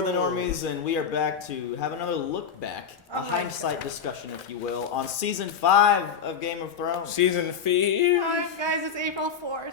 we're the Normies, and we are back to have another look back, a hindsight discussion, if you will, on Season 5 of Game of Thrones. Season 5. Hi guys, it's April 4th.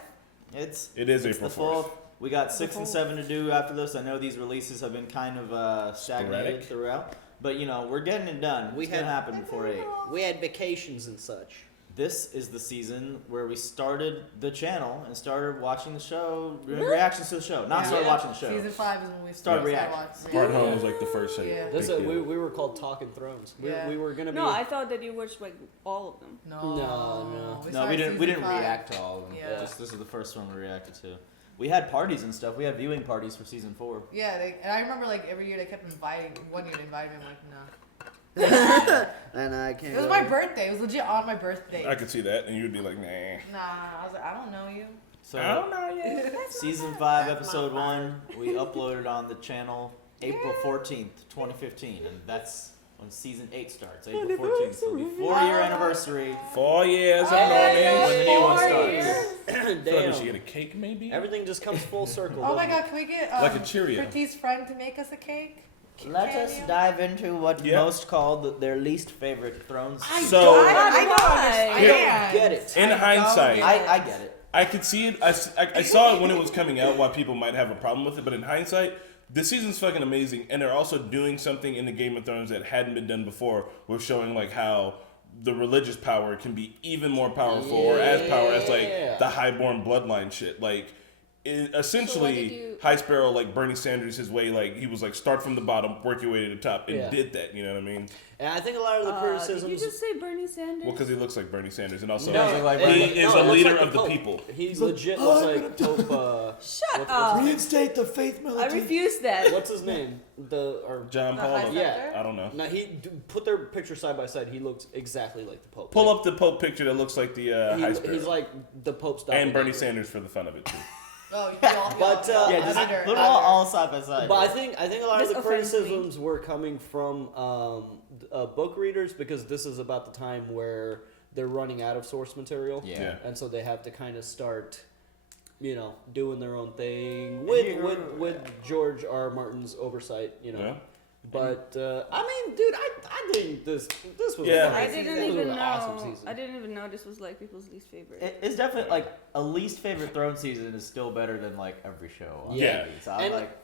It is April 4th. We got 6 and 7 to do after this. I know these releases have been kind of stagnated throughout, but you know, we're getting it done. It's going to happen before 8. We had vacations and such. This is the season where we started the channel and started watching the show, doing reactions to the show. Not started watching the show. Season 5 is when we started reacting. Part Home was like the first thing. Yeah. We were called Talking Thrones. We were gonna be. No, I thought that you watched like all of them. No, we didn't react to all of them. Yeah. This is the first one we reacted to. We had parties and stuff. We had viewing parties for Season 4. Yeah, and I remember like every year they kept inviting. One year they invited me. I'm like, no. And I can't. It was my birthday. It was legit on my birthday. I could see that, and you'd be like, nah. Nah, I was like, I don't know you. So, I don't know you. Season 5, Episode 1, we uploaded on the channel April 14th, 2015, and that's when Season 8 starts, April 14th. So it'll be 4-year anniversary. 4 years of Normies. When the new one starts. Damn. Should she get a cake, maybe? Everything just comes full circle. Oh my God, can we get like a Cheerio. Pretty's friend to make us a cake? Let us dive into what most called their least favorite Thrones. I don't get it. In hindsight, I get it. I could see it. I saw it when it was coming out, why people might have a problem with it. But in hindsight, the season's fucking amazing, and they're also doing something in the Game of Thrones that hadn't been done before. We're showing like how the religious power can be even more powerful, or as powerful as like the highborn bloodline shit. Like, essentially, High Sparrow, like Bernie Sanders, his way, like he was like start from the bottom, work your way to the top, and did that. You know what I mean? And I think a lot of the criticisms. Did you just say Bernie Sanders? Well, because he looks like Bernie Sanders, and also he is a leader of the people. He legit looks like Pope. Shut up! Reinstate the faith I refuse that. What's his name? John Paul. Yeah, I don't know. Now put their picture side by side. He looks exactly like the Pope. Pull up the Pope picture that looks like the High Sparrow. He's like the Pope's dog. And Bernie Sanders for the fun of it too. Oh, just put it all side by side. But I think a lot of the criticisms were coming from book readers, because this is about the time where they're running out of source material. Yeah. And so they have to kind of start, doing their own thing with George R. Martin's oversight. Yeah. But I mean, dude, I think this was. Yeah. I didn't even know. Awesome season. I didn't even know this was like people's least favorite. It's definitely like a least favorite Throne season is still better than like every show. On Yeah. TV. So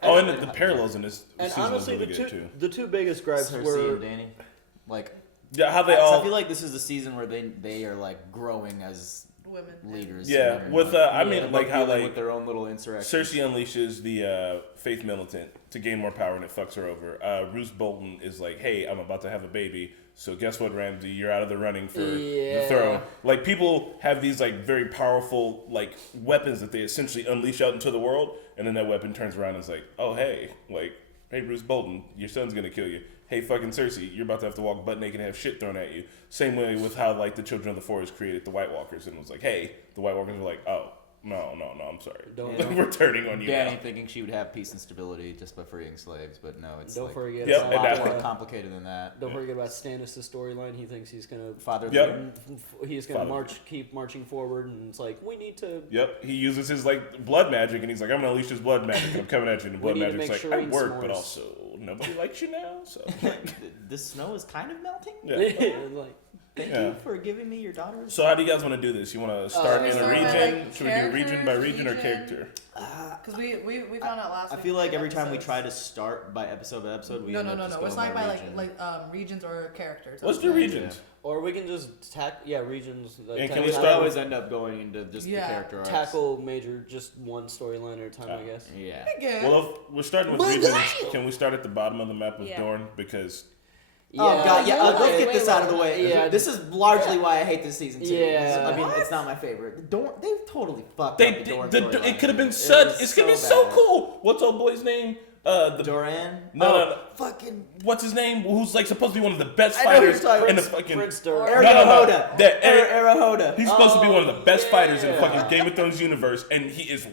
And the parallels in this and season honestly, was really good too. the two biggest gripes Cersei were and Dany, like how they all. I feel like this is the season where they are like growing as women leaders. Yeah, with like how like with their own little interactions. Cersei unleashes the faith militant to gain more power, and it fucks her over. Roose Bolton is like, hey, I'm about to have a baby, so guess what, Ramsay? You're out of the running for the throne. Like, people have these like very powerful like weapons that they essentially unleash out into the world, and then that weapon turns around and is like, oh hey, Roose Bolton, your son's gonna kill you. Hey, fucking Cersei, you're about to have to walk butt naked and have shit thrown at you. Same way with how like the Children of the Forest created the White Walkers, and it was like, hey, the White Walkers were like, oh. No, I'm sorry. We're turning on you Dany now. thinking she would have peace and stability just by freeing slaves, but no, it's forget a lot more complicated than that. Don't forget about Stannis' storyline. He thinks he's gonna he's gonna keep marching forward, and it's like we need to. Yep, he uses his like blood magic, and he's like, I'm gonna unleash his blood magic, and I'm coming at you. And the blood magic's like, I work, but also nobody likes you now. So the snow is kind of melting. Yeah. Thank you for giving me your daughter. So how do you guys want to do this? You want to start in a region? Should we do region by region or character? Because we found out last week. I feel like every time we try to start by episode, we end up just We're going starting by region. regions or characters. Let's do regions. Or we can just regions. And can we always end up going into just the character arcs. Tackle major, just one storyline at a time, I guess. Yeah. Well, if we're starting with regions, can we start at the bottom of the map with Dorne? Because let's get this out of the way. Yeah. This is largely why I hate this season too. Yeah. I mean, it's not my favorite. They totally fucked up the Dorne storyline. It could have been such. It's gonna be so cool. What's old boy's name? Duran? No. Fucking. What's his name? Who's like supposed to be one of the best fighters in the fucking. Prince Duran. Arahoda. Arahoda. He's supposed to be one of the best fighters in the fucking Game of Thrones universe, and he is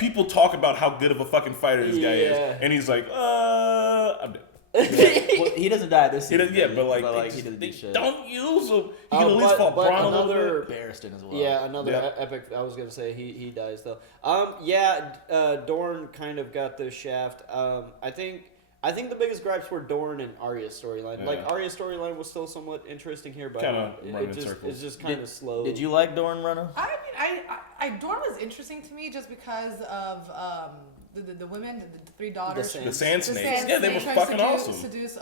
people talk about how good of a fucking fighter this guy is, and he's like, I'm dead. Well, he doesn't die this season. He doesn't do shit. Don't use him. He can at least fall Bronn a little bit. Barristan as well. Yeah, another epic. I was gonna say he dies though. Dorne kind of got the shaft. I think I think the biggest gripes were Dorne and Arya's storyline. Yeah. Like Arya's storyline was still somewhat interesting here, but Kinda running in just circles. it's just kind of slow. Did you like Dorne, Rena? I mean, Dorne was interesting to me just because of the women, the three daughters. The The Sand The Snakes. Sand Yeah, they were Snakes fucking trying to awesome. Seduce,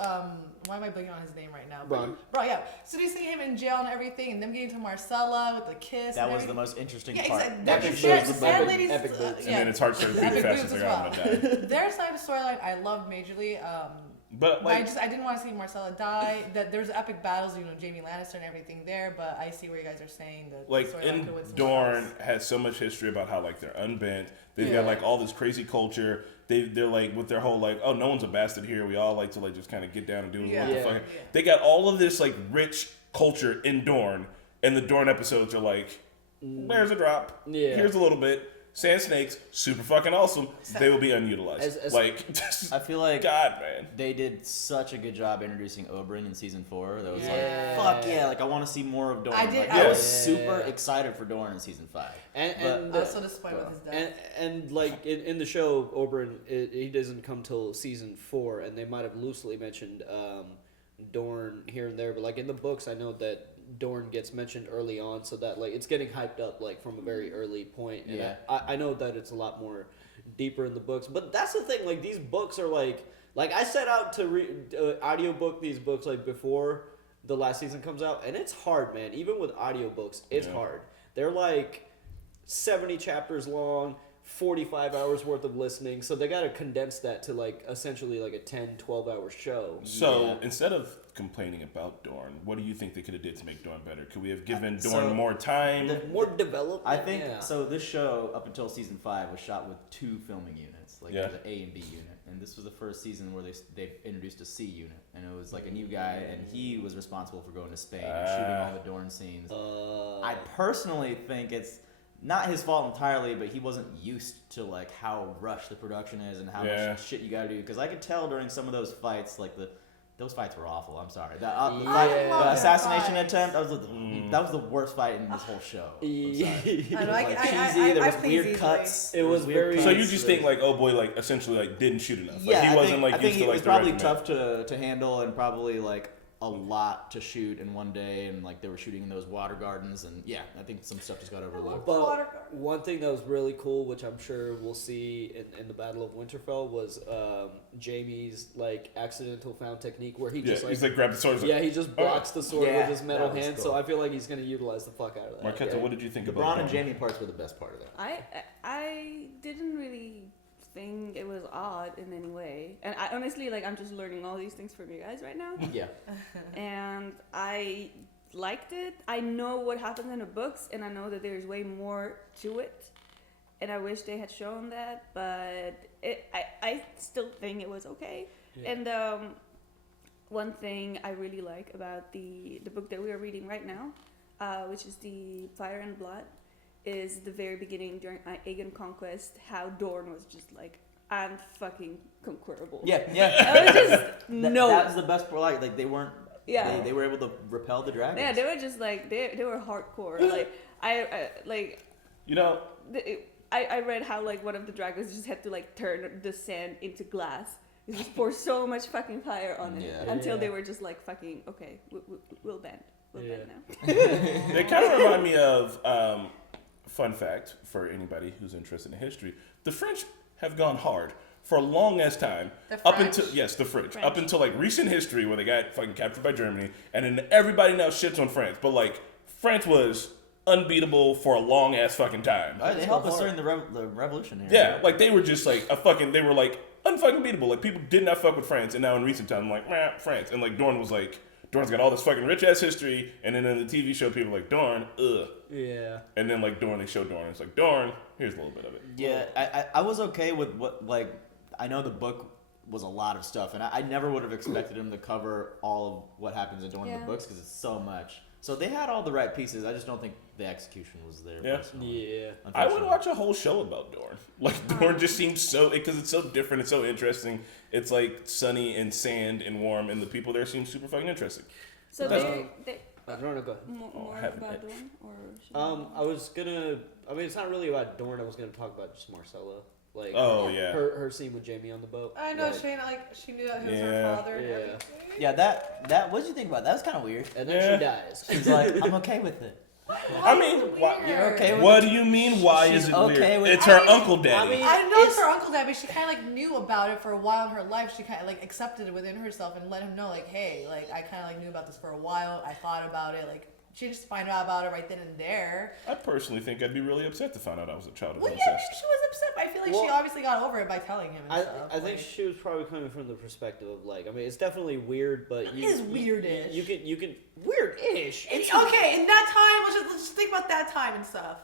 why am I blanking on his name right now? Bronn. Bro, yeah. Seducing him in jail and everything, and them getting to Marcella with the kiss. That and was the everything. most interesting Yeah, part. exactly. Epic The boobs, sand epic- ladies. epic boobs. And then his heart started beating Epic fast boobs as as like, I'm well. gonna die. Their side of the storyline I loved majorly. But like, I didn't want to see Marcella die. That there's epic battles, Jaime Lannister and everything there. But I see where you guys are saying that. like the storyline in could win some Dorne shots. has so much history about how like they're unbent. They've Yeah. got like all this crazy culture. They're like with their whole like, oh, no one's a bastard here. We all like to like just kind of get down and do what Yeah. the Yeah. fuck. Yeah. They got all of this like rich culture in Dorne, and the Dorne episodes are like, there's a drop. Yeah. Here's a little bit. Sand Snakes, super fucking awesome. They will be unutilized. As- like, I feel like God, man. they did such a good job introducing Oberyn in season 4. That was Yeah. like, fuck yeah! Like I want to see more of Dorne. I did- Like, I was Yeah. super excited for Dorne in season 5. And I was so disappointed with his death. and like in the show, Oberyn he doesn't come till season 4, and they might have loosely mentioned Dorne here and there, but like in the books, I know that Dorne gets mentioned early on, so that like it's getting hyped up like from a very early point. And Yeah. I know that it's a lot more deeper in the books, but that's the thing. Like these books are like I set out to audiobook these books like before the last season comes out, and it's hard, man. Even with audiobooks, it's Yeah. hard. They're like 70 chapters long, 45 hours worth of listening, so they got to condense that to like essentially like a 10-12 hour show. So Yeah. instead of complaining about Dorne, what do you think they could have did to make Dorne better? Could we have given So, Dorne more time? More development. I think yeah. so. This show up until season 5 was shot with 2 filming units, like Yeah. the A and B unit, and this was the first season where they introduced a C unit, and it was like a new guy, and he was responsible for going to Spain and shooting all the Dorne scenes. I personally think it's not his fault entirely, but he wasn't used to like how rushed the production is and how Yeah. much shit you gotta do. Because I could tell during some of those fights, like those fights were awful. I'm sorry. The I fight, love the that assassination fight. attempt. That was the worst fight in this whole show. I'm sorry. I know, Like I- cheesy. There I was please weird easily. cuts. It there was weird very- So cuts. you just think like, oh boy, like essentially like didn't shoot enough. Like, Yeah, he wasn't I like think used to it like was the probably regiment. tough to handle and probably like a lot to shoot in one day, and like they were shooting in those water gardens, and yeah, I think some stuff just got overlooked. Water But garden. one thing that was really cool, which I'm sure we'll see in the Battle of Winterfell, was Jaime's like accidental found technique where he Yeah, just like, he's like grabbed the sword. He's yeah, like, he just blocks the sword Yeah, with his metal that was hand. cool. So I feel like he's gonna utilize the fuck out of that. Marquetta, what did you think The about Bronn and Dorne? Jaime parts were the best part of that. I didn't really think it was odd in any way, and I honestly like I'm just learning all these things from you guys right now, Yeah, and I liked it. I know what happens in the books, and I know that there's way more to it, and I wish they had shown that, but I still think it was okay. Yeah. And one thing I really like about the book that we are reading right now, which is the Fire and Blood, is the very beginning during Aegon Conquest, how Dorne was just like, I'm fucking conquerable. yeah. I was just no. That was the best part. Like they weren't. Yeah. They were able to repel the dragons. Yeah, they were just like they were hardcore. Like I like You know, I read how like one of the dragons just had to like turn the sand into glass. It just pour so much fucking fire on it Yeah. until Yeah. they were just like fucking okay, we'll bend. We'll Yeah. bend now. they kind of remind me of fun fact for anybody who's interested in history. The French have gone hard for a long ass time. The Up French? until yes, the French. French. Up until like recent history where they got fucking captured by Germany, and then everybody now shits on France. But like France was unbeatable for a long ass fucking time. They helped us during the revolution here. Yeah, like they were just like they were like unfucking beatable. Like people did not fuck with France, and now in recent time, I'm like, meh, France. And like Dorne was like, Dorne's got all this fucking rich ass history, and then in the TV show, people are like, Dorne, ugh. Yeah. And then like Dorne, they show Dorne. It's like Dorne, here's a little bit of it. Yeah, I was okay with what, like, I know the book was a lot of stuff, and I never would have expected him to cover all of what happens in Dorne in Yeah. the books, because it's so much. So they had all the right pieces, I just don't think the execution was there. Yeah. personally, Yeah. I would unfortunately. watch a whole show about Dorne. Like Dorne just seems so because it's so different, it's so interesting. It's like sunny and sand and warm, and the people there seem super fucking interesting. So That's- they I don't know. Go ahead. more I haven't about yet. Dorne or should I was gonna. I mean, it's not really about Dorne. I was gonna talk about just Marcella. Like, yeah. her scene with Jamie on the boat. I know, Like, Shane, like, she knew that he was Yeah. her father and Yeah. everything. Yeah, that. What did you think about that? That was kind of weird. and then Yeah. she dies. She's like, I'm okay with it. I mean, why, You're okay with what it? do you mean? Why She's is it okay weird? with It's it. her I mean- uncle daddy. I mean- I know it's It's- her uncle dad, but she kind of like knew about it for a while in her life. She kind of like accepted it within herself and let him know, like, hey, like I kind of like knew about this for a while. I thought about it. Like she just find out about it right then and there. I personally think I'd be really upset to find out I was a child of Well, yeah, incest. she was upset, but I feel like she Well, obviously got over it by telling him and stuff. I think like, she was probably coming from the perspective of like, I mean, it's definitely weird, but It is weird-ish. You can weird-ish. it's okay in that time. Let's just think about that time and stuff.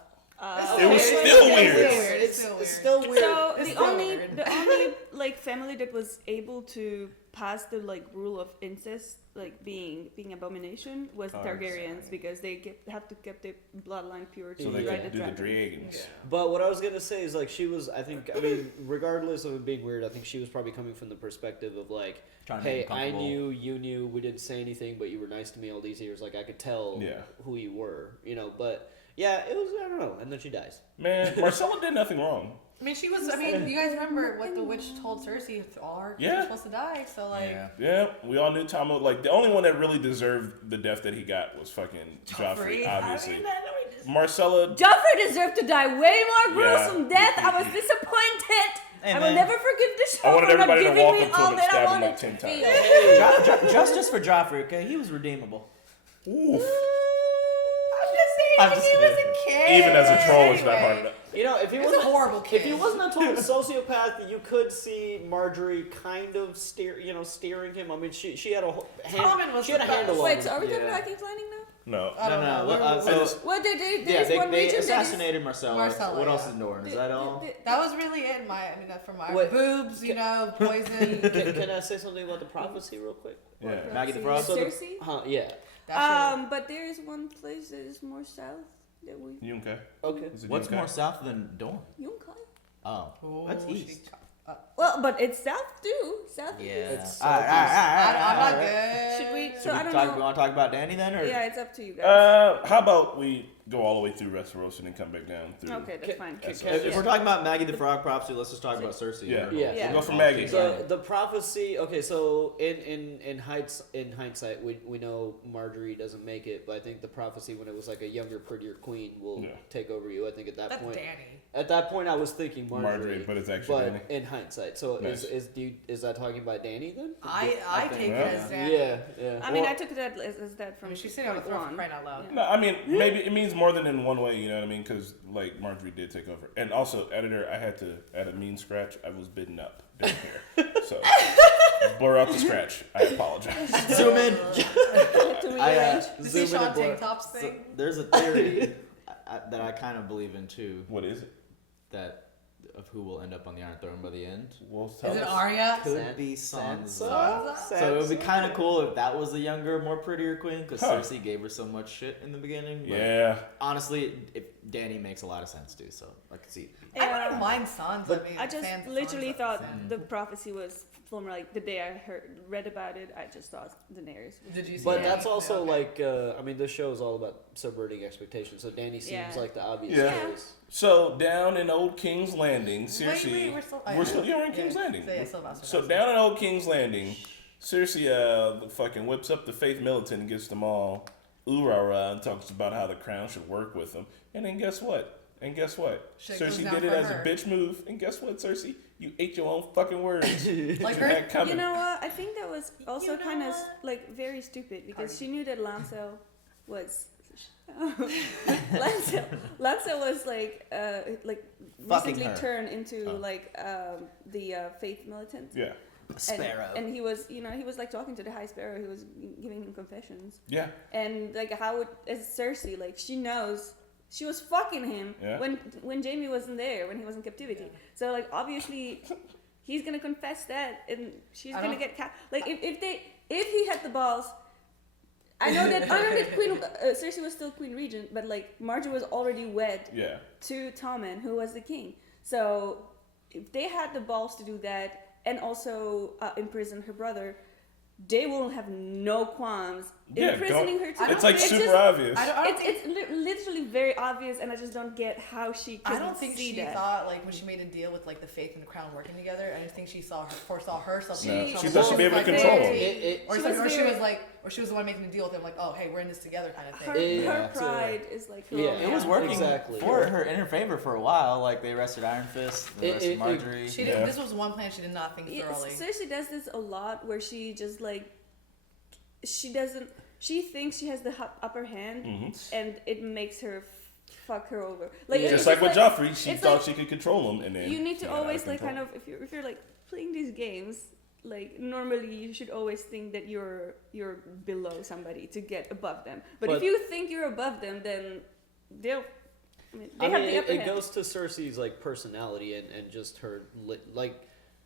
It was still weird. It's still weird. It's still weird. So It's the still only weird. the only like family that was able to pass the like rule of incest like being abomination was the Targaryens because they have to keep their bloodline pure to So they ride could the do the dragon. dragons. But what I was gonna say is like she was. I think. I mean, regardless of it being weird, I think she was probably coming from the perspective of like, Trying to make hey, him I comfortable. knew, you knew, we didn't say anything, but you were nice to me all these years. Like I could tell Yeah. who you were, you know. But yeah, it was. I don't know. And then she dies. Man, Marcella did nothing wrong. I mean, she was. I mean, you guys remember what the witch told Cersei? All her kids Yeah. were supposed to die. So like, Yeah. Yeah, we all knew Tom. Like the only one that really deserved the death that he got was fucking Joffrey, obviously. I mean, I know he just- Marcella, Joffrey deserved to die way more gruesome Yeah. death. I was disappointed. Hey, I will man. never forgive this show I wanted for not everybody to giving walk me up to all him and that I stab him wanted like to 10 feel. times. Justice for Joffrey, okay? He was redeemable. oof. I'm just saying, I'm like, just he was kidding. a kid. Even as a troll, it's not Anyway. hard enough. You know, if he He was wasn't a horrible kid. If he wasn't a total sociopath, you could see Marjorie kind of steering him. I mean, she had a Tommen was she had a the best. handle on Wait, him. so are we talking Yeah. about King's Landing now? No. I don't know. What- so, What they yeah, there's one they region that is assassinated Marcella. Marcella, What else yeah. is Norn? Is that all? That was really it. I mean, from my Wait. boobs, you know, poison. Can I say something about the prophecy real quick? Yeah. Maggie the Frog? So the- Cersei? Huh? Yeah. That But there is one place that is more south that we Yunkai. Okay. Is it What's Yunkai? more south than Dorne? Yunkai. Oh, shit. that's Ooh, east. she- Well, but it's south too. South Yeah. It's All right, I'm not all right. good. Should we? Should So I we don't talk, we know. want to talk about Danny then, or Yeah, it's up to you guys. How about we go all the way through Westeros and then come back down through? Okay, that's fine. That's- Can I if just- we're talking about Maggie the Frog prophecy, let's just talk about Cersei. Yeah. Yeah. We'll go for Oh, Maggie. okay. So the prophecy. Okay, so in hindsight, we know Marjorie doesn't make it, but I think the prophecy when it was like a younger, prettier queen will Yeah. take over you. I think at that That's point. Danny. At that point, I was thinking Marjorie, but it's actually but Danny. in hindsight. So Nice. is that talking about Danny then? I think take so. it as Danny. Yeah. I mean, Well, I took that as that I from. mean, she's sitting on the point throne one. crying out loud. No, I mean maybe it means more than in one way. You know what I mean? Because like Marjorie did take over, and also editor, I had to add a mean scratch. I was bitten up down here, so blur out the scratch. I apologize. Zoom in. To rearrange. You see Zoom in Sean and blur. tank tops So, thing? there's a theory that I kind of believe in too, What is it? that of who will end up on the Iron Throne by the end. Well, tell Is it us. Arya? Could be Sansa. Sansa? So it would be kind of cool if that was the younger, more prettier queen, because Huh. Cersei gave her so much shit in the beginning. But Yeah. honestly, if Danny makes a lot of sense too, so I could see. I wouldn't mind Sansa. But I mean, I just Sansa, literally Sansa, thought Sansa. the prophecy was from like the day I read about it. I just thought Daenerys. Did you see But Danny? that's also Okay. like, I mean, this show is all about subverting expectations. So Danny seems Yeah. like the obvious Yeah. choice. So down in Old King's Landing, Wait, Cersei. we're still. Yeah, we're in King's Landing. So, yeah, Sylvester. So down in Old King's Landing, Cersei fucking whips up the Faith Militant and gets them all ooh-rah-rah and talks about how the crown should work with them. And then guess what? Shit goes Cersei down did it for as her. a bitch move. And guess what, Cersei? You ate your own fucking words. Like You her. had coming. You know what? I think that was also You know kind of what? like very stupid because Cardi. she knew that Lancel was. Lancel was like Fucking recently her. turned into Oh. like the Faith Militant. Yeah. Sparrow. And he was, he was like talking to the High Sparrow. He was giving him confessions. Yeah. And like how would as Cersei, like she knows she was fucking him Yeah. when Jaime wasn't there, when he was in captivity. So like obviously he's gonna confess that, and she's I gonna don't- get like if he had the balls. I know that Queen Cersei was still Queen Regent, but like Marjorie was already wed Yeah. to Tommen, who was the king. So if they had the balls to do that and also imprison her brother, they will have no qualms Yeah, imprisoning her. it's like super obvious. It's literally very obvious, and I just don't get how she. I don't think see she that. thought like when she made a deal with like the Faith and the Crown working together. I just think she foresaw herself. No, being she in thought trouble. she'd be able to Like, control him. hey, or She she was the one making the deal with him. Like, oh, hey, we're in this together, kind of Her, thing. her pride is like. Yeah, It was working exactly. for her in her favor for a while. Like they arrested Iron Fist, they arrested Marjorie. She didn't. This was one plan she did not think thoroughly. Cersei does this a lot, where she just like. She doesn't. She thinks she has the upper hand, and it makes her fuck her over. Like Just like with Joffrey, she thought she could control him, and then you need to always like kind of if you're like playing these games, like normally you should always think that you're below somebody to get above them. But if you think you're above them, then they'll. They have the upper hand. It goes to Cersei's like personality and just her like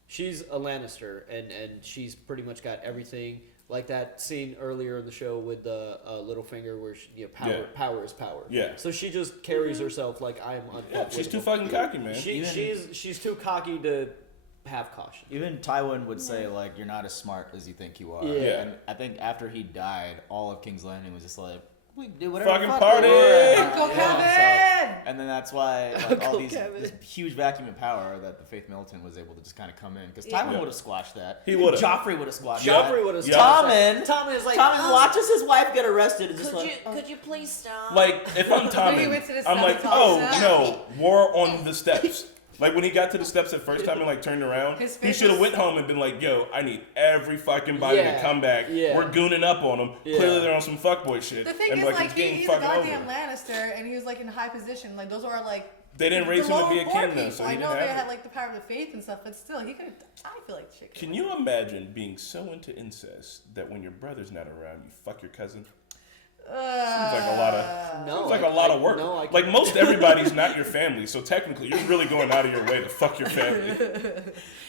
she's a Lannister and she's pretty much got everything. Like that scene earlier in the show with the Littlefinger where power is power. Yeah. So she just carries herself like I'm unfuckable. Yeah, she's too fucking cocky, man. She's too cocky to have caution. Even Tywin would say like, "You're not as smart as you think you are." Yeah. And I think after he died, all of King's Landing was just like, "We can do whatever." Fucking the fuck party! we want." Uncle Kevin! And then that's why like all this huge vacuum of power that the Faith Militant was able to just kind of come in, because Tywin would have squashed that. He would have. Joffrey would have squashed that. Joffrey would have. Tommen is like, Tommen watches his wife get arrested. And just Could you please stop? Like if I'm When he Tommen, went to the I'm like, steps, oh no, war on the steps. Like when he got to the steps the first time and like turned around, His he face should have was- went home and been like, "Yo, I need every fucking body to come back. Yeah. We're gooning up on them. Yeah. Clearly they're on some fuckboy shit." The thing and is, like, like, it's getting he's a fucking goddamn over. Lannister, and he was like in a high position. Like those are like. They didn't raise him to be a lower king though, people. so I he know didn't they have had it. like the power of the faith and stuff, but still, he could have. I feel like shit. Can you imagine being so into incest that when your brother's not around, you fuck your cousin? Seems like a lot of work. No, like most everybody's not your family, so technically you're really going out of your way to fuck your family.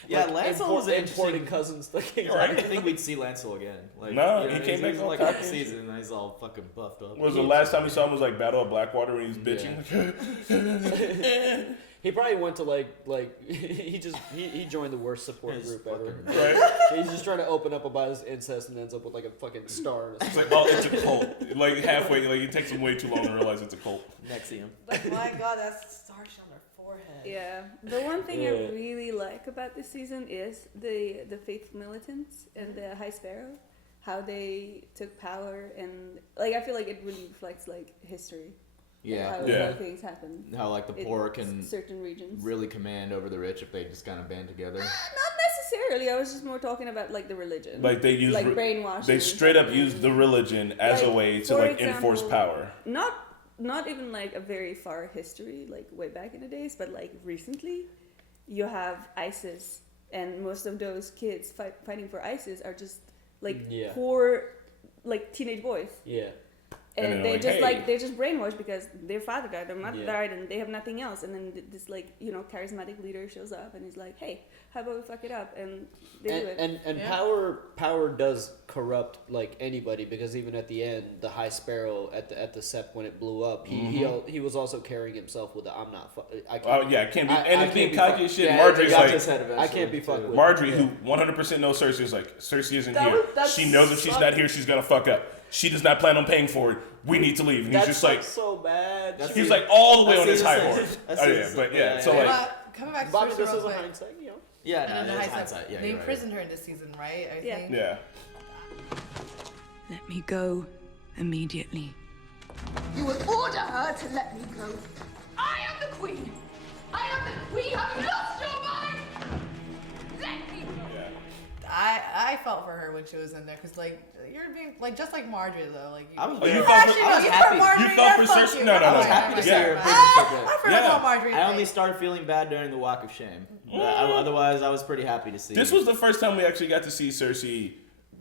Yeah, like, Lancel was an importing interesting. cousins. Like, I didn't think we'd see Lancel again. Like, No, you know, he came back he's all like cocky half and the shit. season, and he's all fucking buffed up. Was the last time we saw him was like Battle of Blackwater when he was bitching? he probably went to he joined the worst support His group ever. Right? So he's just trying to open up about his incest and ends up with like a fucking star. In his It's like, oh, it's a cult. Like halfway, like it takes them way too long to realize it's a cult. Nexium. But my God, that's starch on their forehead. Yeah, the one thing I really like about this season is the Faith Militants and the High Sparrow, how they took power, and like I feel like it really reflects like history. Yeah. How things happen. How like the in poor can certain regions. really command over the rich if they just kind of band together. Not necessarily. I was just more talking about like the religion. Like they use, like brainwashing. they straight up use the religion as a Like, way to for like example, enforce power. Not even like a very far history, like way back in the days, but like recently, you have ISIS, and most of those kids fighting for ISIS are just like poor, like teenage boys. Yeah. And they're they like, they're just brainwashed because their father died, their mother Yeah. died, and they have nothing else. And then this like charismatic leader shows up and he's like, "Hey, how about we fuck it up?" And they do it. And Yeah. power does corrupt like anybody, because even at the end, the High Sparrow at the Sept when it blew up, he was also carrying himself with the "I'm not." I can't, Oh yeah, can't be. I And it's can't being be cocky as shit. Yeah, Marjorie's got like, his head eventually, I can't be fucked too. with. Marjorie, who 100% knows Cersei, is like, Cersei isn't here. She knows if she's not here, she's gonna fuck up. She does not plan on paying for it. We need to leave. And he's That's just like, so bad. he's like all the way on his high That's horse. the- Oh yeah, but yeah. So like, Coming back to Bobby, Cersei this real is a quick. hindsight, you know. Yeah, And then no, the that's hindsight. hindsight. Yeah, They you're right. imprisoned her in this season, right? I Yeah. think. yeah. Let me go immediately. You will order her to let me go. I am the queen. I am the queen. Have you lost your mind? Let me go. I felt for her when she was in there, because like you're being like just like Marjorie though, like I was Oh, you very- felt actually for- no, I was you happy. for Marjorie. You felt yeah, for fuck Cersei? you. No, no, I no. was happy to see her in prison I for that. forgot Yeah. about Marjorie. I only started feeling bad during the Walk of Shame. Otherwise, I was pretty happy to see. This was the first time we actually got to see Cersei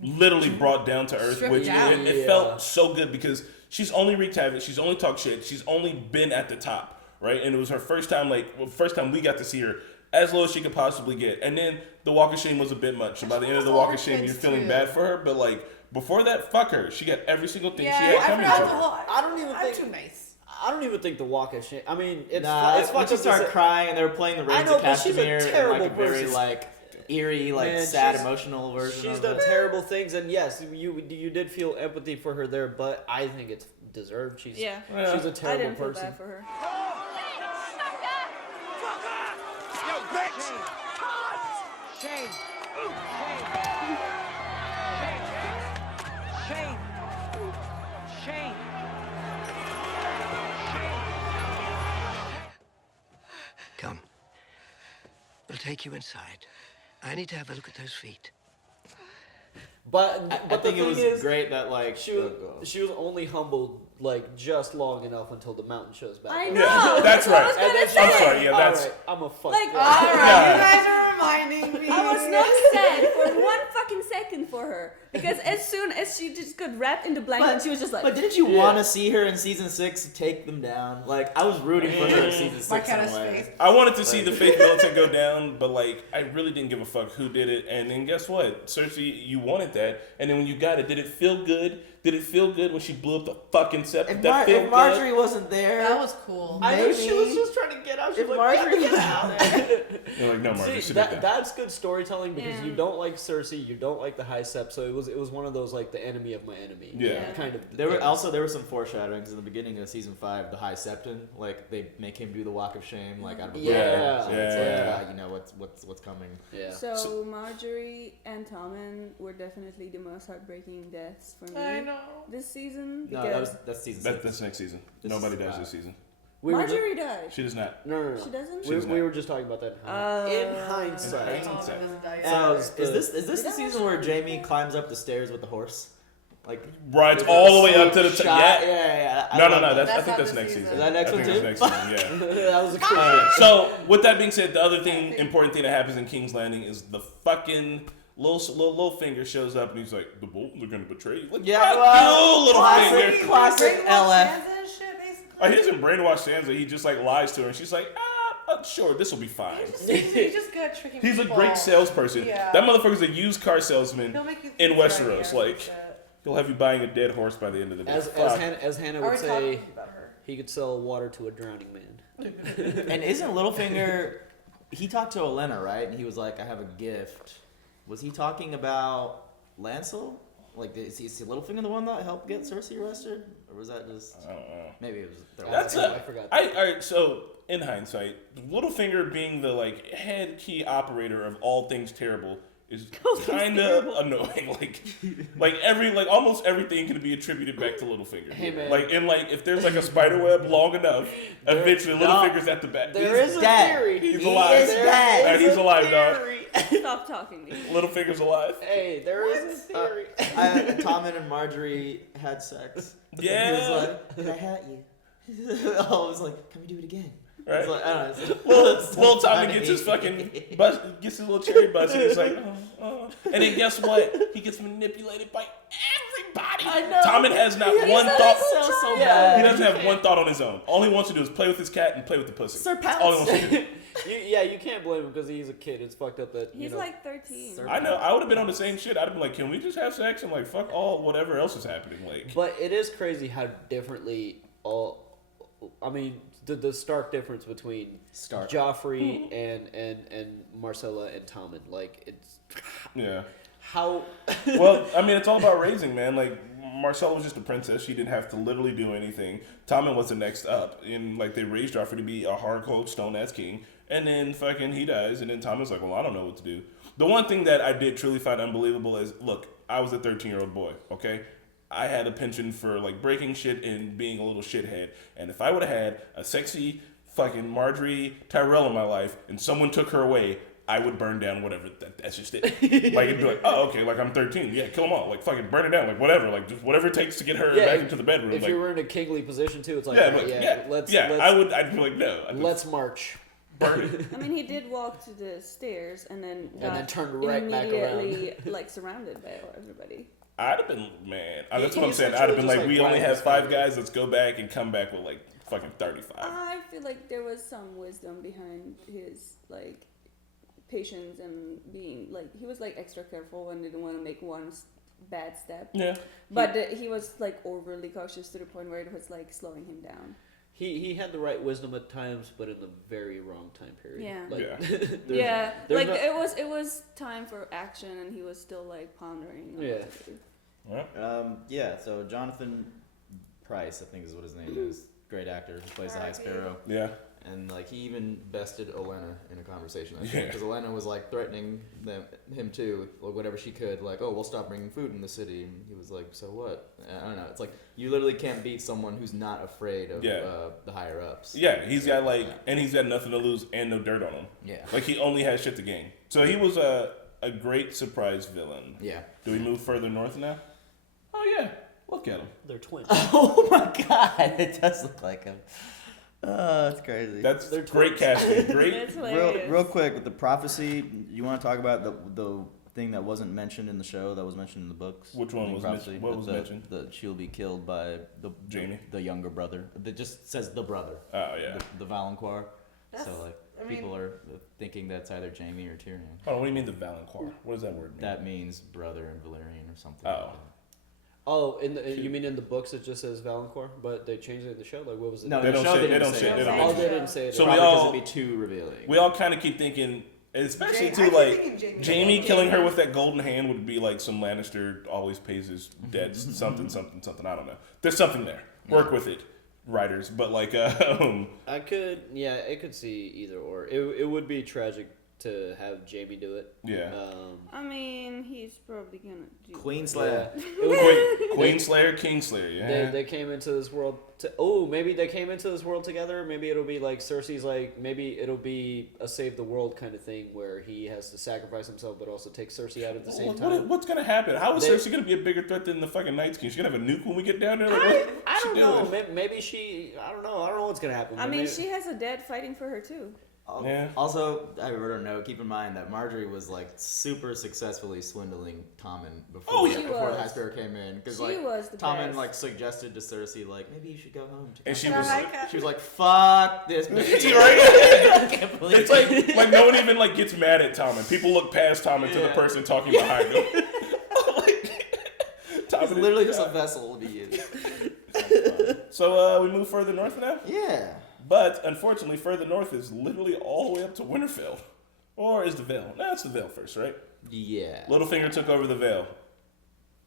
literally brought down to earth, Stripped which down. it felt so good because she's only wreaked havoc, she's only talked shit, she's only been at the top, right? And it was her first time, first time we got to see her as low as she could possibly get. And then the Walk of Shame was a bit much. And by the end of the Walk of Shame, you're feeling bad for her, but like before that, fuck her. She got every single thing she had I coming forgot to the her. whole. I don't even I'm think- too nice. I don't even think the Walk of Shame. I mean, it's Nah, it's when fucked she up to started say- crying and they were playing the I Reigns know, of but she's a Castamere in terrible like a very person. like eerie, like Man, sad, she's- emotional version. She's of done it. terrible things, and yes, you did feel empathy for her there, but I think it's deserved. She's Yeah. she's a I terrible didn't feel person. bad for her. Come. We'll take you inside. I need to have a look at those feet. But I the think it thing was is, great that like she was only humbled like just long enough until the mountain shows back. I up. know. Yeah, that's what I right. was gonna And say. I'm sorry, yeah, All that's right, I'm a fuck. Like, this. All right, Yeah. you guys are reminding me. I was not sad for one fucking second for her because as soon as she just got wrapped in the blanket, she was just like. But didn't you Yeah. want to see her in season 6 take them down? Like I was rooting for her in season 6 Mark in out a his way. face. I wanted to see the Faith Militant go down, but like I really didn't give a fuck who did it. And then guess what, Cersei, you wanted that, and then when you got it, did it feel good? Did it feel good when she blew up the fucking scepter? If, Did that feel if Marjorie wasn't there, That was cool. I know she was maybe- just trying to get out. She if was like, Marjorie "Get was out." there, You're like, no, Marjorie, See, sit down. that's good storytelling because Yeah. you don't like Cersei, you don't like the High Sept, so it was one of those like the enemy of my enemy. Yeah. kind of. there were things. there were some foreshadowings in the beginning of season 5. The High Septon, like they make him do the Walk of Shame, like out of a Yeah. So Yeah. it's Yeah. like, you know what's coming. Yeah. So Marjorie and Tommen were definitely the most heartbreaking deaths for me I know. this season No, because that's season 6. That's next season. This Nobody is dies five. this season. We were Marjorie died. She does not. no. She doesn't. She does We not. were just talking about that. Oh. In hindsight. Oh, that doesn't die. That was Is the- this the Did I season watch where that? Jamie climbs up the stairs with the horse? Like Rides all the way up to the shot? top. Yeah. I No, love that. I That's think not that's this next season. season. Is that next I one think too? that's next season, yeah. That was a crazy. So, with that being said, the other thing, important thing that happens in King's Landing is the fucking Littlefinger shows up and he's like, the Boltons are gonna betray you. Like, Yeah, fuck well, you, classic. Littlefinger. Classic Brainwash LF. Sansa and shit, basically. He doesn't brainwash Sansa. He just like lies to her, and she's like, sure, this will be fine. He's just good at tricking He's a people. great salesperson. Yeah. That motherfucker's a used car salesman He'll make you in think you're Westeros. right, Like, shit. he'll have you buying a dead horse by the end of the day. As Fuck. Hannah Are would we say, talking about her? he could sell water to a drowning man. And isn't Littlefinger? He talked to Olenna, right? And he was like, "I have a gift." Was he talking about Lancel? Like, is Littlefinger the one that helped get Cersei arrested, or was that just I don't know. maybe it was? That's I it. forgot. All right, so in hindsight, Littlefinger being the like head key operator of all things terrible is kind of annoying. Like almost everything can be attributed back to Littlefinger. Hey, man. Like if there's like a spider web long enough, eventually Littlefinger's at the back. There is a dead. theory. He's alive. is dead. Alright, he's alive, dog. Stop talking to me. Littlefinger's alive. Hey, there is a theory. Tommen and Marjorie had sex. Yeah. He was like, "Did I hurt you?" I was like, "Can we do it again?" Right. It's like, I don't know. It's Little Tommy gets his fucking bus, gets his little cherry bus, and he's like, and then guess what? He gets manipulated by everybody. I know. Tommen has not He's one so thought. so Yeah. bad. He doesn't have one thought on his own. All he wants to do is play with his cat and play with the pussy. Sir That's all he wants to do. You can't blame him because he's a kid. It's fucked up that He's like 13. I know. I would have been on the same shit. I'd have been like, can we just have sex? And like, fuck all whatever else is happening. Like, But it is crazy how differently all. I mean, the stark difference between Stark. Joffrey and Marcella and Tommen. Like it's yeah. how. Well, I mean, it's all about raising, man. Like, Marcella was just a princess. She didn't have to literally do anything. Tommen was the next up. And, like, they raised Joffrey to be a hard-cold, stone-ass king. And then fucking he dies. And then Tommen's like, well, I don't know what to do. The one thing that I did truly find unbelievable is, look, I was a 13-year-old boy, okay? I had a penchant for, like, breaking shit and being a little shithead. And if I would have had a sexy fucking Marjorie Tyrell in my life and someone took her away, I would burn down whatever. That's just it. Like, it'd be like, oh, okay, like, I'm 13. Yeah, kill them all. Like, fucking burn it down. Like, whatever. Like, just whatever it takes to get her back into the bedroom. If like, you were in a kingly position too, it's like, yeah, all right, like, let's I'd be like, no. I'd let's march. burn it. I mean, he did walk to the stairs and then turned right back around. immediately like surrounded by everybody. I'd have been, man. That's what I'm He's saying. I'd have been just like, we like only riding have his 5 family. guys. Let's go back and come back with, like, fucking 35. I feel like there was some wisdom behind his like patience and being like he was like extra careful and didn't want to make one bad step. Yeah. But he was like overly cautious to the point where it was like slowing him down. he had the right wisdom at times, but in the very wrong time period. Yeah. Like, Yeah, there's like not- it was time for action, and he was still like pondering. on Yeah. what to do. Yeah, so Jonathan Pryce, I think is what his name is. Great actor. He plays the High Sparrow. Yeah. And like he even bested Olenna in a conversation, I Yeah. think, because Olenna was like threatening him too, like whatever she could, like, oh, we'll stop bringing food in the city, and he was like, so what? I don't know. It's like you literally can't beat someone who's not afraid of the higher ups. Yeah, he's got and he's got nothing to lose and no dirt on him. Yeah. Like he only has shit to gain. So he was a great surprise villain. Yeah. Do we move further north now? Oh yeah, look at him. They're twins. Oh my God, it does look like him. Oh, that's crazy. That's They're great twins. casting. Great. It's hilarious. Real quick with the prophecy, you want to talk about the thing that wasn't mentioned in the show that was mentioned in the books? Which one The was prophecy? mentioned? What was mentioned? That she'll be killed by Jaime? the younger brother. That just says the brother. Oh yeah. The Valancourt. That's- So like I mean- people are thinking that's either Jaime or Tyrion. Oh, what do you mean the Valancourt? What does that word mean? That means brother in Valyrian or something. Oh. Oh, you mean in the books it just says Valancourt, but they changed it in the show? Like, what was it? No, They the don't show say- didn't they don't say say- it. they don't Oh, mention they it. didn't say it. So we Probably all- because it'd be too revealing. We all kind of keep thinking, especially I too keep like thinking Jaime killing her with that golden hand would be like some Lannister always pays his debts, something. I don't know. There's something there. Work with it, writers. But like, it could see either or. It would be tragic to have Jaime do it. yeah. I mean, he's probably gonna do Queen it. Slayer. It would be, Queen Slayer, King Slayer. Yeah. they came into this world. Maybe they came into this world together. Maybe it'll be like Cersei's. Like maybe it'll be a save the world kind of thing where he has to sacrifice himself, but also take Cersei out at the same time. What's gonna happen? How is They- Cersei gonna be a bigger threat than the fucking Night King? She's gonna have a nuke when we get down there. Like, I don't she know. doing? Maybe she. I don't know. I don't know what's gonna happen. I mean, Maybe- she has a dad fighting for her too. Yeah. Also, I wrote a note. Keep in mind that Marjorie was like super successfully swindling Tommen before, Oh, yeah. She before was. High Sparrow came in, because She like was the Tommen best. like suggested to Cersei like maybe you should go home. And she And I was like it. She was like, "Fuck this bitch." right. I can't believe It's it. like no one even like gets mad at Tommen. People look past Tommen to the person talking behind him. It's literally just a vessel to be used. So we move further north now. Yeah. But unfortunately, further north is literally all the way up to Winterfell. Or is the Vale? No, it's the Vale first, right? Yeah. Littlefinger took over the Vale.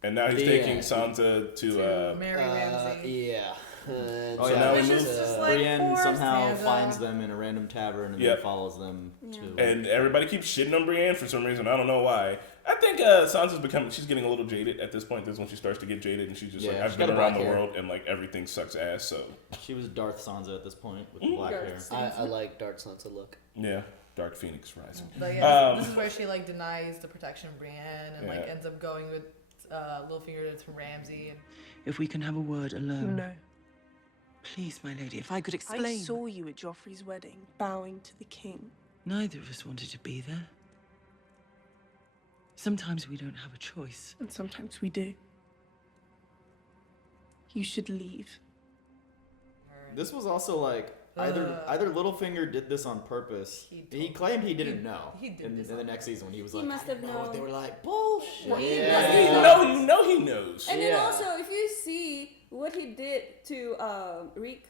And now he's taking Yeah. Sansa to Mary Ramsey. Yeah. Oh So yeah. now we Which move- is just like Brienne poor somehow Sansa. finds them in a random tavern and Yep. then follows them Yeah. to. and everybody keeps shitting on Brienne for some reason. I don't know why. I think she's getting a little jaded at this point. This is when she starts to get jaded and she's just like, Yeah, I've she's been got a around black the hair. world and like everything sucks ass, so She was Darth Sansa at this point with the black Darth hair. I like Dark Sansa look. yeah. Dark Phoenix Rising. But yeah, Um, this is where she like denies the protection of Brienne and like Yeah. ends up going with Littlefinger to Ramsey. And If we can have a word alone. No. Please, my lady, if I could I explain. saw you at Joffrey's wedding, bowing to the king. Neither of us wanted to be there. Sometimes we don't have a choice. And sometimes we do. You should leave. This was also like either Littlefinger did this on purpose. He claimed he didn't know. he did in this the on next season when he was He like, must I didn't have know. known. They were like, bullshit. You know he knows. And then Yeah. also, if you see what he did to Reek,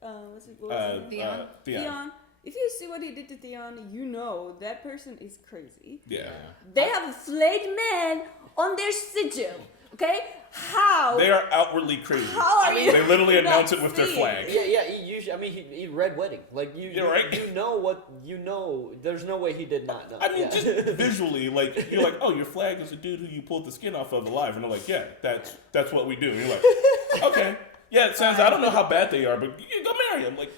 what was his name? Theon? Theon. If you see what he did to Theon, you know that person is crazy. Yeah. They have a flayed man on their sigil. Okay, how? They are outwardly crazy. How are you? They literally not announce it with their seeing? flag. Yeah. He read wedding. Like You're right. You know what you know. There's no way he did not know. I mean, Yeah. just visually, like you're like, oh, your flag is a dude who you pulled the skin off of alive, and they're like, yeah, that's what we do. And you're like, okay, yeah, it sounds. I don't know how bad they are, but you go marry him. Like,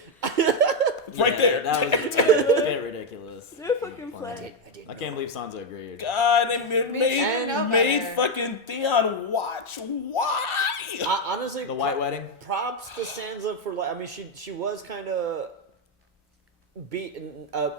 it's right there. That was a bit ridiculous. They're fucking flag. I can't believe Sansa agreed. God, it should've made known made better. fucking Theon watch. Why? Honestly, The White Wedding. props to Sansa for like. I mean, she was kind of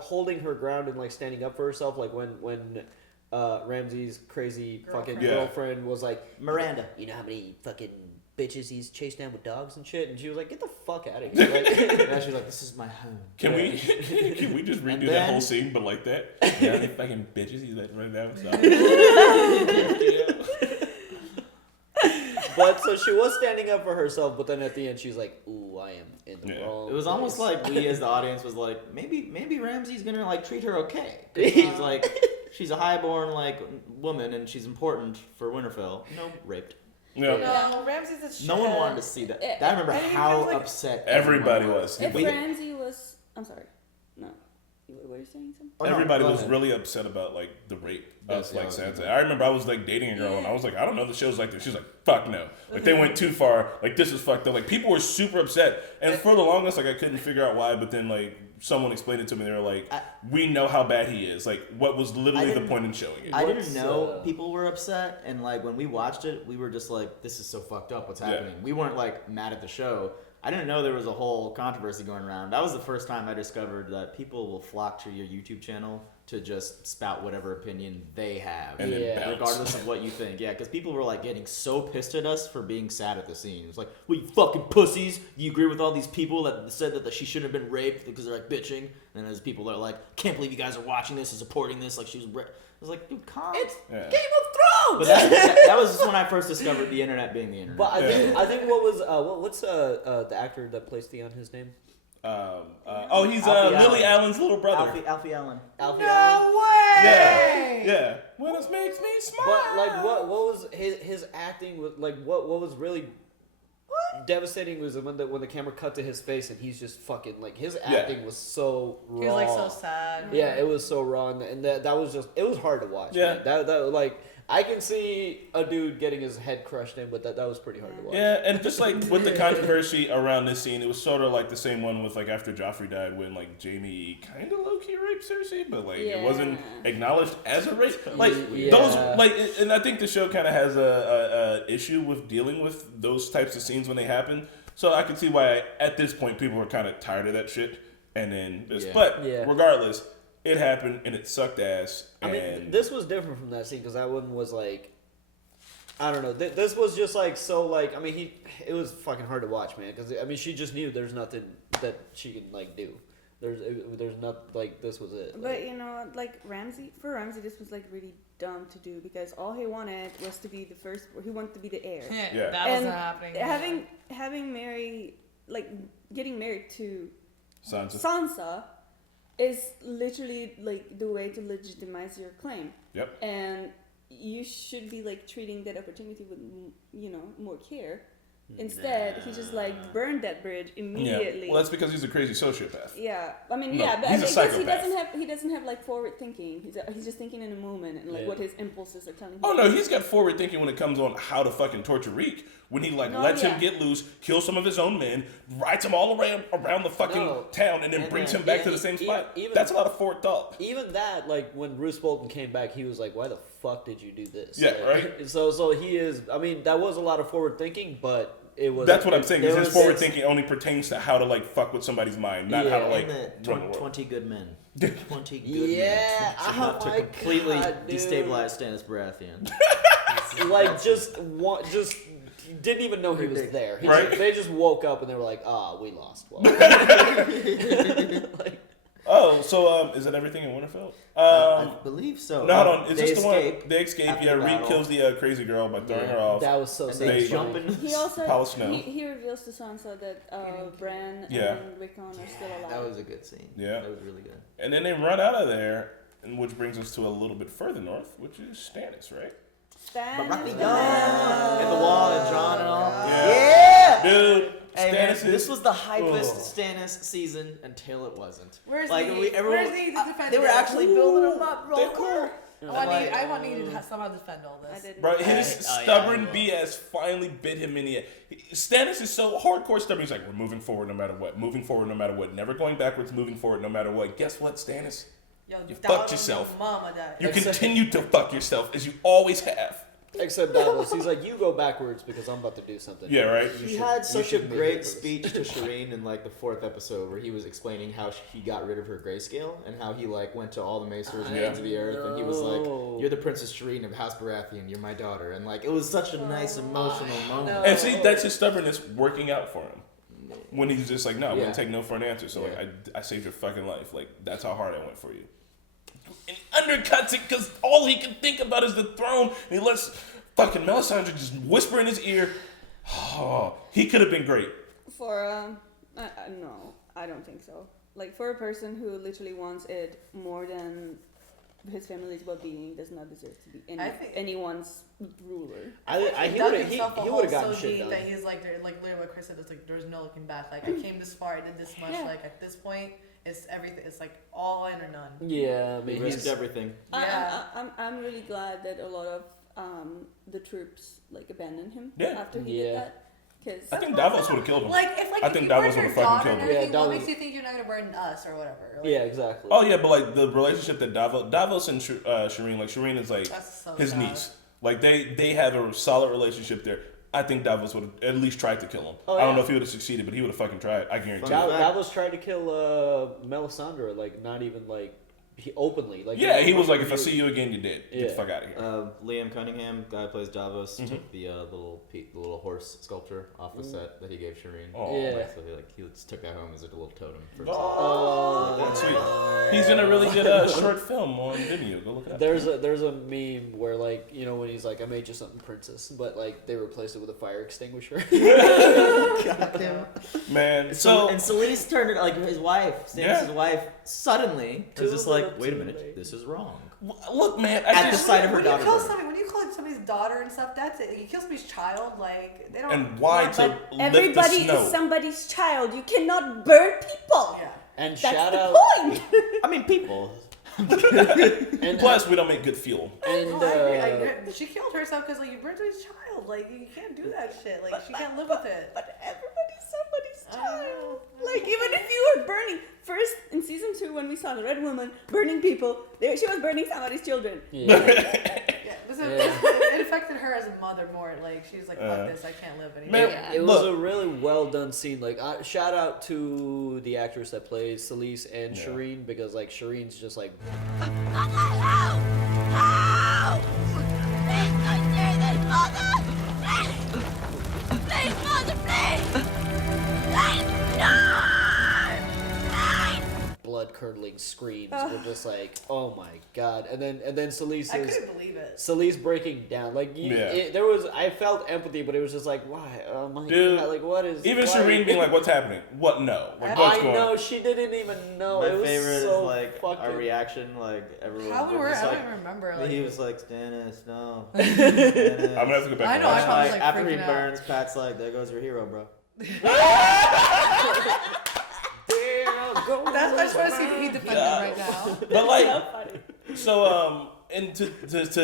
holding her ground and like standing up for herself. Like when Ramsay's crazy fucking Yeah. girlfriend was like, Miranda. you know how many fucking bitches he's chased down with dogs and shit, and she was like, get the fuck out of here. Like, Now she's like, this is my home. Can we just redo And that then- whole scene, but like that? Yeah, they fucking bitches. He's like right now. So. but so she was standing up for herself, but then at the end she was like, ooh, I am in the Yeah. wrong. It was almost place. like we as the audience was like, maybe Ramsay's gonna like treat her okay. 'Cause she's like, she's a highborn like woman and she's important for Winterfell. No, raped. Yeah. No, Ramsay's a shit. No one wanted to see that. I remember And he how was like- upset Everybody everyone was. If We- Ramsay was, I'm sorry, no, were you saying something? Oh, no, Everybody go was ahead. really upset about like the rape Yes, of like yeah, Sansa. yeah. I remember I was like dating a girl and I was like, I don't know the show's like this. She's like, fuck no. Like they went too far. Like this is fucked up. Like people were super upset. And for the longest, like I couldn't figure out why. But then like someone explained it to me. They were like, we know how bad he is. Like what was literally the didn't- point in showing it. I What's, didn't know people were upset, and like when we watched it, we were just like, "This is so fucked up. What's happening?" We weren't like mad at the show. I didn't know there was a whole controversy going around. That was the first time I discovered that people will flock to your YouTube channel to just spout whatever opinion they have, And then Yeah. bounce. regardless of what you think. Yeah, because people were like getting so pissed at us for being sad at the scene. It's like, "Well, you fucking pussies! You agree with all these people that said that she shouldn't have been raped because they're like bitching." And there's people that are like, "Can't believe you guys are watching this and supporting this like she was raped." I was like, "Dude, calm." It's Yeah. Game of But Thrones. that was just when I first discovered the internet being the internet. But Yeah. I think what was what's the actor that plays Theon, his name? He's Alfie Lily Allen. Allen's little brother. Alfie Allen. Alfie Allen. No way. Yeah. Yeah. When it makes me smile. But like, what was his acting? Was like what was really devastating was when the camera cut to his face and he's just fucking like his acting was so raw. He was like so sad. Yeah, it was so raw, and that was just it was hard to watch. Yeah. man. that like I can see a dude getting his head crushed in, but that was pretty hard to watch. Yeah, and just like with the controversy around this scene, it was sort of like the same one with like after Joffrey died when like Jamie kind of low key raped Cersei, but like it wasn't acknowledged as a rape. Like those, like, and I think the show kind of has a issue with dealing with those types of scenes when they happen. So I can see why at this point people were kind of tired of that shit. And then, but regardless, it happened and it sucked ass. I mean, this was different from that scene because that one was like, I don't know. This was just like so like I mean it was fucking hard to watch, man. Because I mean she just knew there's nothing that she can like do. There's not like this was it. But you know, like Ramsay, this was like really dumb to do because all he wanted was to be the first. He wanted to be the heir. Yeah. That And wasn't happening. having Mary, like getting married to Sansa. Sansa is literally like the way to legitimize your claim. Yep. And you should be like treating that opportunity with more care. Instead, he just like burned that bridge immediately. Yeah. Well, that's because he's a crazy sociopath. Yeah, I mean, No, yeah, but I he's a guess psychopath. he doesn't have like forward thinking. He's just thinking in a moment and like what his impulses are telling him. Oh no, he's got forward thinking when it comes on how to fucking torture Reek. When he lets him get loose, kills some of his own men, rides him all around the fucking town, and then brings him back to the same spot. That's a lot of forward thought. Even that, like when Roose Bolton came back, he was like, "Why the fuck did you do this?" Yeah, like, right. So he is. I mean, that was a lot of forward thinking, but it was. That's what I'm saying. Is his forward it's- thinking only pertains to how to like fuck with somebody's mind, not how to like And run the world. 20 good men. 20 good men. Yeah, Should oh enough to my completely God, dude. destabilize Stannis Baratheon. Like just didn't even know he was there. They just woke up and they were like, we lost. Well, Oh, so is that everything in Winterfell? I believe so. No, hold on. Is They this the one? escape They escape. after Yeah, the Reed battle. kills the crazy girl by throwing her off. that was so And sad. they They- jump in. He also Pile of snow. he reveals to Sansa that Bran Yeah. and Rickon are still alive. That was a good scene. Yeah. That was really good. And then they run out of there, and which brings us to a little bit further north, which is Stannis, right? Stannis Baratheon. the man. At the wall and Jon and all. Yeah. Dude, Hey man, Stannis this is- was the hypest Ugh. Stannis season until it wasn't. Where's like Nene? everyone, Where's Nene to defend they were this? actually building him up real They quick. were. I want Nene to somehow defend all I this. didn't. Bro, his Oh, yeah, stubborn I will. BS finally bit him in the head. Stannis is so hardcore stubborn. He's like, we're moving forward no matter what. Moving forward no matter what. Never going backwards, moving forward no matter what. Guess what, Stannis? Yo, You Davos fucked yourself. and Mama died. You continue to fuck yourself as you always have. Except Davos, he's like, you go backwards because I'm about to do something. Yeah, right? He had such a should make great it for this. speech to Shireen in like the 4th episode where he was explaining how he got rid of her grayscale and how he like went to all the Maesters and Yeah. Hands of the Earth and he was like, know. "You're the Princess Shireen of House Baratheon. You're my daughter." And like it was such a nice emotional moment. And see, that's his stubbornness working out for him. When he's just like, no, I'm Yeah. gonna take no for an answer. So like, Yeah. I saved your fucking life. Like that's how hard I went for you. And he undercuts it because all he can think about is the throne. And he lets fucking Melisandre just whisper in his ear. Oh, he could have been great. For No, I don't think so. Like, for a person who literally wants it more than his family's well-being, does not deserve to be anyone's ruler. He would have gotten shit done. That he's like literally what Chris said. It's like there's no looking back. Like I came this far, I did this much. Yeah. Like at this point, it's everything. It's like all in or none. Yeah, He risked everything. Yeah. I'm really glad that a lot of the troops like abandoned him Yeah. after he did that. I think Davos would have killed him. I think Davos would have fucking killed him. Yeah, what Davos- makes you think you're not gonna burn us or whatever? Like, Yeah, exactly. Oh yeah, but like the relationship that Davos and Shireen, like Shireen is like That's so his sad. niece. Like they have a solid relationship there. I think Davos would have at least tried to kill him. Oh, I don't yeah. know if he would have succeeded, but he would have fucking tried. I guarantee. Davos tried to kill Melisandre, like not even like openly. Like Yeah, he was like, if I see you again, you're dead. Get the Yeah. fuck out of here. Liam Cunningham, guy who plays Davos, Mhm. took the little horse sculpture off the set that he gave Shireen. Oh. Yeah. So he just took that home as like a little totem for himself. Oh, that's sweet. He's in a really good short film on Vimeo. Go look it up. There's a meme where like when he's like, I made you something, princess, but like they replaced it with a fire extinguisher. Man, And so Selyse turned it like his wife, Stannis' Yeah. wife, suddenly was just like, wait a too minute, late. this is wrong. look, man, At the sight of her When you daughter. kill burning. somebody, when you call somebody's daughter and stuff, that's it. You kill somebody's child, like they don't. and why to lift the Everybody snow? is somebody's child. You cannot burn people. Yeah. And That's shout the out point. I mean, people. and Plus, we don't make good fuel. and No, I agree. She killed herself because like you burned somebody's child. Like you can't do that shit. Like she can't live with it. But everybody's somebody's I know. child. Like, even if you were burning. First, in season 2, when we saw the Red Woman burning people, she was burning somebody's children. Yeah, listen, it affected her as a mother more. Like she's like, fuck this, I can't live anymore. Man, It was look. a really well done scene. Like, shout out to the actress that plays Selyse and Yeah. Shireen, because like Shireen's just like, blood curdling screams were just like, oh my god. And then Selyse I is couldn't believe it. Selyse breaking down. Like Yeah. I felt empathy, but it was just like, why? Oh my Dude, god! Like, what is? Even why- Shireen being like, "What's happening? What? No. Like, what's I going know on?" she didn't even know. My It was favorite so is like our fucking... reaction, like everyone. How we was were, just I don't like, even remember. Like, he was like, Stannis, no. I'm gonna have to go back. I and know, watch I it. thought- Like, like after he freaking out. burns, Pat's like, there goes your hero, bro. That's why I just want to see he defend him right now. But like, so and to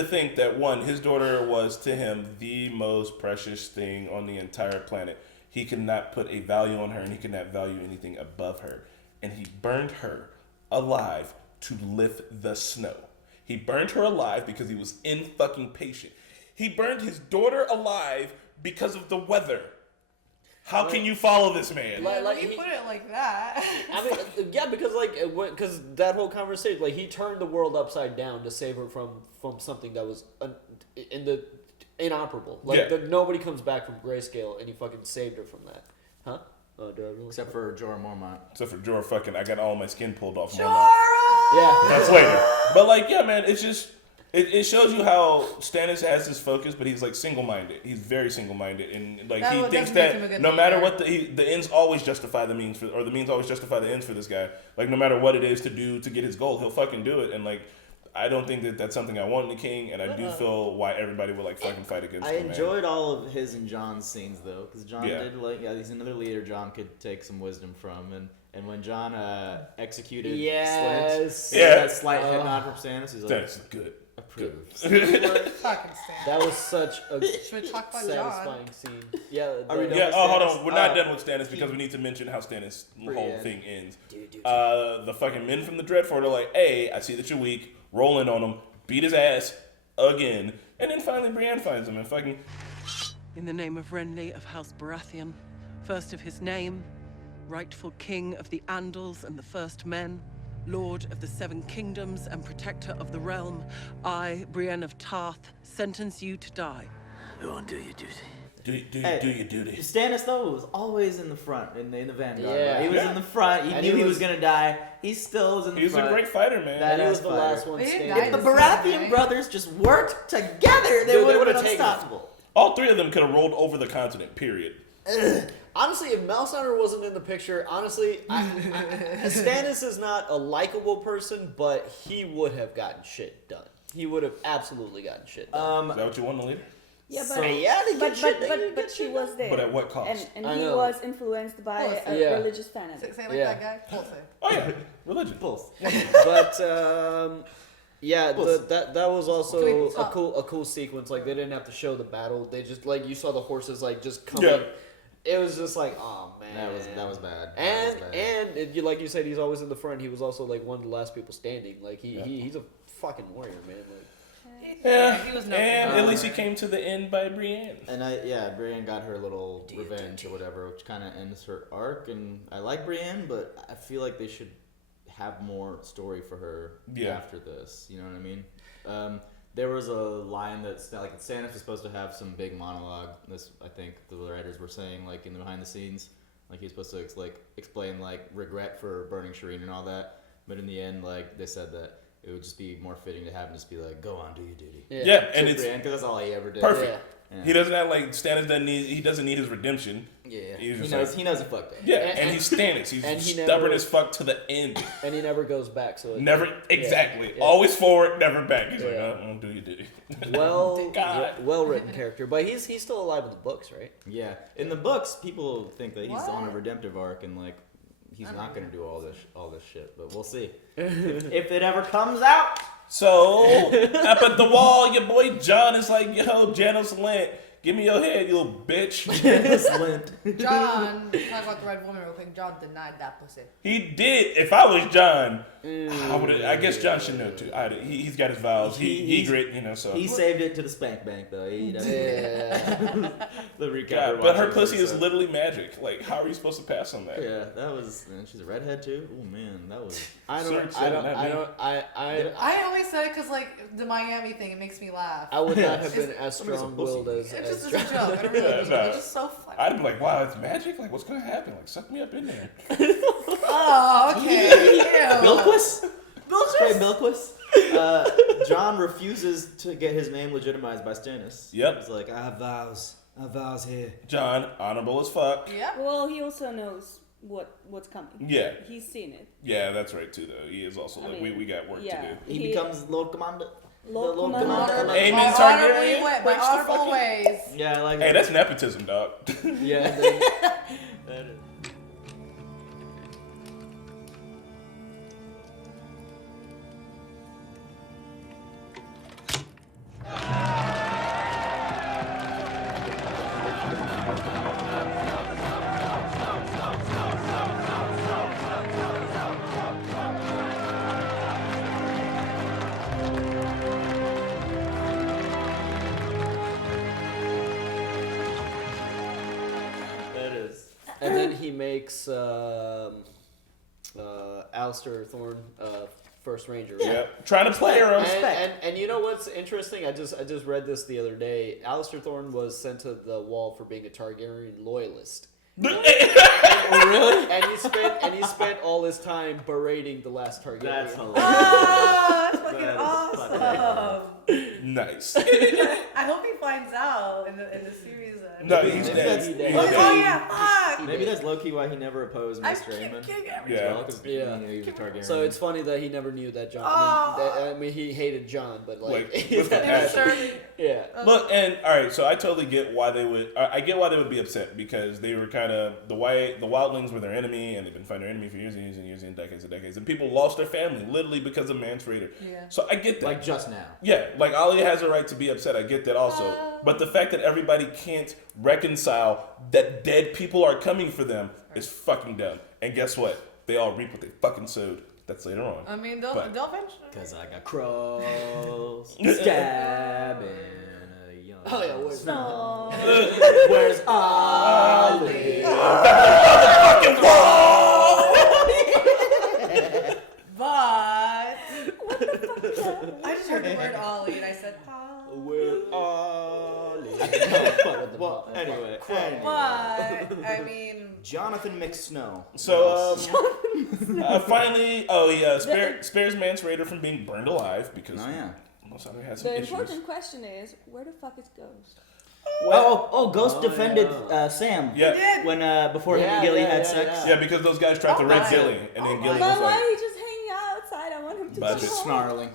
think that one, his daughter was to him the most precious thing on the entire planet. He could not put a value on her, and he could not value anything above her. And he burned her alive to lift the snow. He burned her alive because he was in fucking patient. He burned his daughter alive because of the weather. How can you follow this man? Like you put it like that. I mean, yeah, because because that whole conversation, like he turned the world upside down to save her from something that was inoperable. Like Yeah. nobody comes back from grayscale, and he fucking saved her from that, huh? Oh, do I really? Except for Jorah Mormont. Except for Jorah fucking, I got all my skin pulled off. Yeah, That's later. But like, yeah, man, it's just it shows you how Stannis has his focus, but he's like single-minded. He's very single-minded, and like That he would thinks definitely make him a that good no matter leader. what the ends always justify the means or the means always justify the ends for this guy. Like no matter what it is to do to get his goal, he'll fucking do it. And like, I don't think that that's something I want in the king, and I do feel why everybody would like fucking fight against I him. man. enjoyed all of his and John's scenes though, because John Yeah. did like he's another leader John could take some wisdom from, and when John executed Yes. Slynt, Yeah. that slight head nod from Stannis, he's like, That's good. approves. Fucking stand. that was such a Should we talk about John? satisfying scene. Yeah. Are we done Yeah. with Oh, hold Stannis? on. We're not done with Stannis because we need to mention how Stannis' whole Brienne. thing ends. Dude. The fucking men from the Dreadfort are like, "Hey, I see that you're weak. Roll in on him, beat his ass again." And then finally Brienne finds him and fucking In the name of Renly of House Baratheon, first of his name, rightful king of the Andals and the First Men, Lord of the Seven Kingdoms and protector of the realm, I, Brienne of Tarth, sentence you to die. Go on, do your duty. do Hey, your duty. Stannis though was always in the front in the vanguard. Yeah. Right? He was Yeah. in the front. He And knew he he was- was gonna die. He still was in the He's front. a great fighter, man. That And he was ass the fighter. last one They didn't standing. die If the this Baratheon time, brothers just worked together, they Dude, would have been would've taken it. unstoppable. All three of them could have rolled over the continent. Period. Honestly, if Melisandre wasn't in the picture, honestly, Stannis is not a likable person, but he would have gotten shit done. He would have absolutely gotten shit done. Is that what you want in the leader? Yeah, So- but they get shit done. but she was there. But at what cost? And I he know. was influenced by a Yeah. religious fanatic. Say like Yeah. that guy. Pulse it. Oh yeah, religion. Both. But yeah, that was also Can we a stop? cool sequence. Like they didn't have to show the battle. They just like you saw the horses like just coming. Yeah. It was just like, oh man, That was bad. And like you said, he's always in the front. He was also like one of the last people standing. Like he's a fucking warrior, man. Like, Yeah, he was and nothing. at least he came to the end by Brienne. And Brienne got her little revenge or whatever, which kind of ends her arc. And I like Brienne, but I feel like they should have more story for her after this. You know what I mean? There was a line that's like Stannis was supposed to have some big monologue. This I think the writers were saying like in the behind the scenes, like he was supposed to explain like regret for burning Shireen and all that. But in the end, like they said that it would just be more fitting to have him just be like, "Go on, do your duty." Yeah, and it's because that's all he ever did. perfect. Yeah. He doesn't have Stannis doesn't need his redemption. Yeah, He's he just knows. like- He knows it fucked up. Yeah, and he's Stannis. He's and he stubborn never- as fuck to the end. and he never goes back. So Never exactly. yeah. Always forward, never back. He's Yeah. like, "Oh, do your duty." well written character, but he's still alive in the books, right? Yeah, in the books, people think that he's What? on a redemptive arc and like he's not gonna do all this shit. But we'll see if it ever comes out. So up at the wall, your boy John is like, "Yo, Janos Lent, give me your head, you little bitch." It's lint. John, talk about the red woman real quick. John denied that pussy. He did. If I was John, I guess John should know too. He's got his vows. He grit, so. He saved it to the spank bank though. He doesn't. Yeah. The recap. God, but her pussy is literally magic. Like, how are you supposed to pass on that? Yeah, that was. Man, she's a redhead too. Oh man, that was. I only said it because like the Miami thing. It makes me laugh. I would not have been It's- as strong-willed as It's just John. a joke. I don't really Yeah, it's no. just so funny. I'd be like, wow, it's magic? Like, what's going to happen? Like, suck me up in there. Oh, okay. Ew. Milquist? Straight Milquist? John refuses to get his name legitimized by Stannis. Yep. He's like, I have vows here. John, honorable as fuck. Yep. Well, he also knows what's coming. Yeah. He's seen it. Yeah, that's right, too, though. He is also like, we got work to do. He becomes Lord Commander. Lord The Lord Commander. Commander. Aemon My Targaryen my breaks the honorable fucking- ways. Yeah, I like Hey, it. that's nepotism, dog. Yeah. That is. That is. And then he makes Alistair Thorne first ranger. Right? Yeah. Trying to play her own spec. And you know what's interesting? I just read this the other day. Alistair Thorne was sent to the wall for being a Targaryen loyalist. Really? And he spent all his time berating the last Targaryen. That's hilarious. Oh, that's fucking That is awesome. Nice. I hope he finds out in the series. No, Maybe he's that's- dead. maybe He's that's- Oh dead. yeah, fuck. Maybe that's low-key why he never opposed I Mr. Aemon. Yeah. Because Yeah. he knew he was a Targaryen. So it's funny that he never knew that John. I mean, he hated John, but like, Like, with the passion. yeah. Look, and all right, so I totally get why they would. I get why they would be upset because they were kind of the wildlings were their enemy, and they've been fighting their enemy for years and years and years and decades, and people lost their family literally because of Mance Raider. Yeah. So I get that. like just now. Yeah, like Ali has a right to be upset. I get that also, but the fact that everybody can't reconcile that dead people are coming for them is fucking dumb. And guess what? They all reap what they fucking sowed. That's later on. I mean, they'll But- eventually. Because I got crows stabbing a young Oh yeah, where's snow. Where's Ollie? Fucking wall! But I just heard the word Ollie and I said, Where's Ollie? Well, anyway. but I mean, Jonathan McSnow. So finally, he spares Mance Raider from being burned alive because Oh yeah. Melisandre has some The issues. important question is, where the fuck is Ghost? Ghost defended Sam. Yeah. When before him and Gilly had sex. Yeah, because those guys tried to rape Gilly, and then Gilly was But why like, are you just hanging out outside? I want him to Budget. come home. Snarling.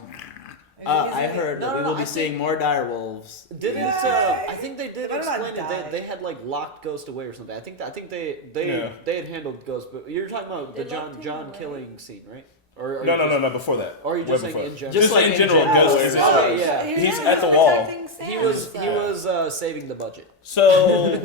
I heard that we will be seeing more direwolves. Didn't I think they did They're not explain it. dying. They had like locked Ghost away or something. I think they had handled Ghost, but you're talking about the They locked him John away. killing scene, right? Or are no, you just- no, before that. Or are you Way just saying before. in general? Just like in in general, general. Ghost is Okay, yeah. He's at the wall. He was saving the budget. So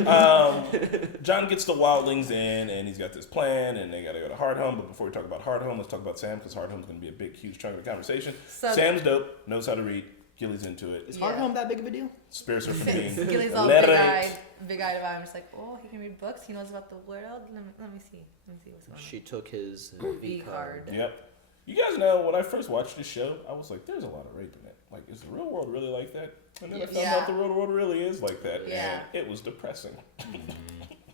John gets the wildlings in, and he's got this plan, and they got to go to Hardhome. But before we talk about Hardhome, let's talk about Sam, because Hardhome's going to be a big, huge chunk of the conversation. So- Sam's dope, knows how to read. Gilly's into it. Is Hardhome that big of a deal? Spirits are feeding. Gilly's all Literate. big-eyed about him. Just like, oh, he can read books. He knows about the world. Let me see. What's going on. She took his V card. Yep. You guys know, when I first watched this show, I was like, there's a lot of rape in it. Like, is the real world really like that? And then I found out the real world really is like that. Yeah. And it was depressing.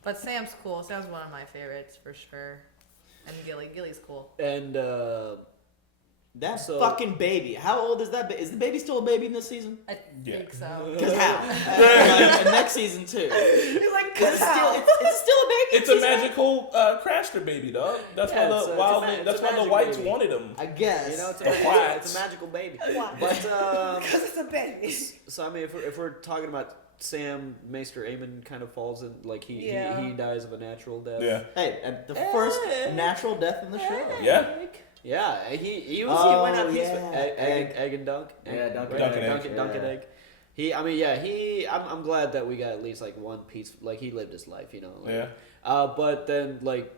But Sam's cool. Sam's one of my favorites for sure. And Gilly's cool. And That So- fucking baby. How old is that? Is the baby still a baby in this season? I think so. Because how? And next season too. He's like, It's still a baby. It's a magical Crashter baby, dog. That's Yeah, why it's the a- wild. it's a ma- That's it's a why the magic whites baby. wanted him. I guess. you know, it's What? a magical baby. What? But Because it's a baby. so I mean, if we're talking about Sam, Maester Aemon kind of falls in like he dies of a natural death. Yeah. Hey, and the first natural death in the show. Yeah. Yeah, he went out peaceful. yeah. Egg and dunk. Yeah, dunk Right? and egg. Dunk and egg. I'm glad that we got at least like one piece. Like he lived his life, you know. Like, Yeah. But then like,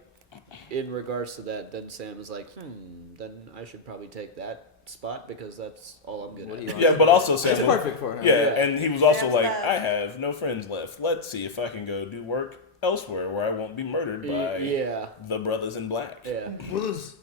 in regards to that, then Sam is like, then I should probably take that spot because that's all I'm good at. Yeah, but also Sam. It's perfect for him. Yeah, and he was also Sam's like, left. I have no friends left. Let's see if I can go do work elsewhere where I won't be murdered by the brothers in black. Yeah.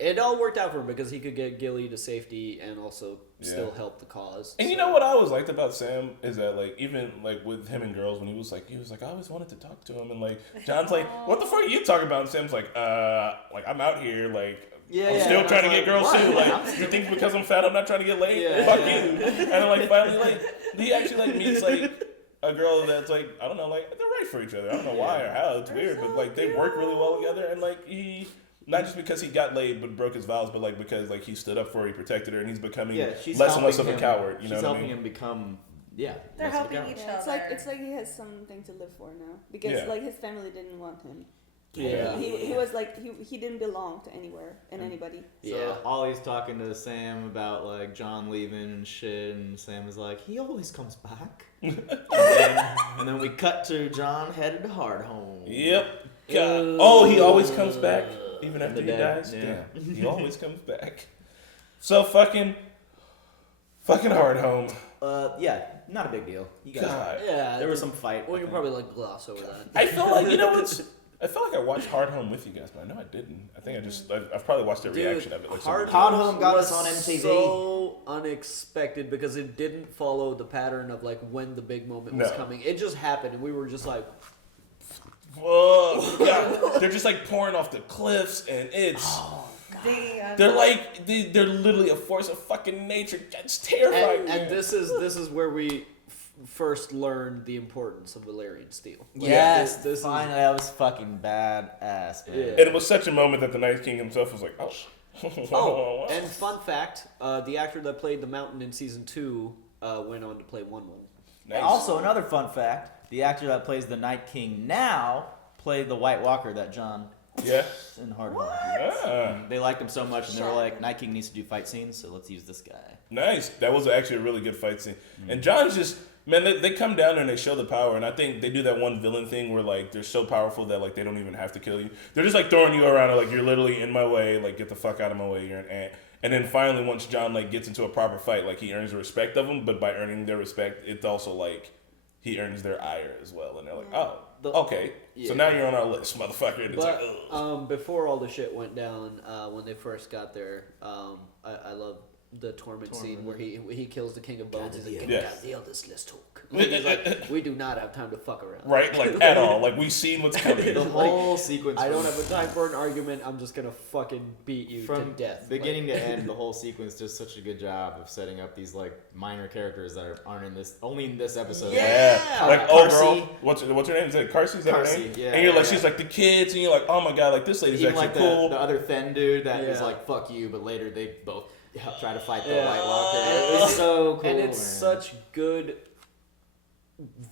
It all worked out for him because he could get Gilly to safety and also still help the cause. And you know what I always liked about Sam is that like even like with him and girls when he was like I always wanted to talk to him and like John's like what the fuck are you talking about? And Sam's like I'm out here like I'm still trying to get girls too. Like you think because I'm fat I'm not trying to get laid? Yeah. Fuck you. And then like finally like he actually like meets like a girl that's like I don't know like they're right for each other. I don't know why or how. It's weird, but like they work really well together and like he. Not just because he got laid but broke his vows, but like because like he stood up for her, he protected her, and he's becoming less and less of a coward. You know what I mean? She's helping him become They're less of a helping coward. each Yeah, other. it's like he has something to live for now because like his family didn't want him. Yeah. He was like he didn't belong to anywhere and anybody. So Ollie's talking to Sam about like John leaving and shit, and Sam is like, he always comes back. and then we cut to John headed to Hardhome. Yep. God. Oh, he always comes back even after he dead. dies. Yeah. Damn, he always comes back. So fucking Hardhome. Yeah, not a big deal. You guys, God. Yeah, there was some fight. Well, you probably like gloss over that. I feel like I felt like I watched Hardhome with you guys, but I know I didn't. I think I've probably watched a reaction of it. Like Hardhome got was us on MTV. So unexpected because it didn't follow the pattern of like when the big moment was No. coming. It just happened, and we were just like, whoa, God. They're just like pouring off the cliffs, and it's. They're like they're literally a force of fucking nature. It's terrifying. and this is where we first learned the importance of Valyrian steel. Yes, this finally, that was fucking badass, man. Yeah. And it was such a moment that the Night King himself was like, oh. Oh, and fun fact: the actor that played the Mountain in season 2 went on to play One. Nice. Also, another fun fact: the actor that plays the Night King now played the White Walker that John in Hardhome. Yeah. They liked him so much, and they were like, Night King needs to do fight scenes, so let's use this guy. Nice. That was actually a really good fight scene. And John's just, man, they come down there and they show the power. And I think they do that one villain thing where, like, they're so powerful that, like, they don't even have to kill you. They're just, like, throwing you around and, like, you're literally in my way. Like, get the fuck out of my way. You're an ant. And then finally, once John, like, gets into a proper fight, like, he earns the respect of them. But by earning their respect, it's also, like, he earns their ire as well. And they're like, oh, okay. So now you're on our list, motherfucker. And it's But like, ugh. before all the shit went down, when they first got there, I love the torment scene where he kills the King of Bones. He's like, Yeah. the eldest, let's talk. He's like, we do not have time to fuck around. Right, like at all. Like we've seen what's coming. The whole sequence. I don't have a time for an argument. I'm just gonna fucking beat you from to death. beginning to end. The whole sequence does such a good job of setting up these like minor characters that aren't in this, only in this episode. Yeah. Like, Carsey. girl, what's her name? Is it Carsey? Is that her name? Yeah. And you're like, she's like the kids, and you're like, oh my god, like this lady's Even actually like cool. the other Fen dude that is Yeah. like fuck you, but later they both try to fight the Yeah. White Walker. It's so cool, and it's man. such good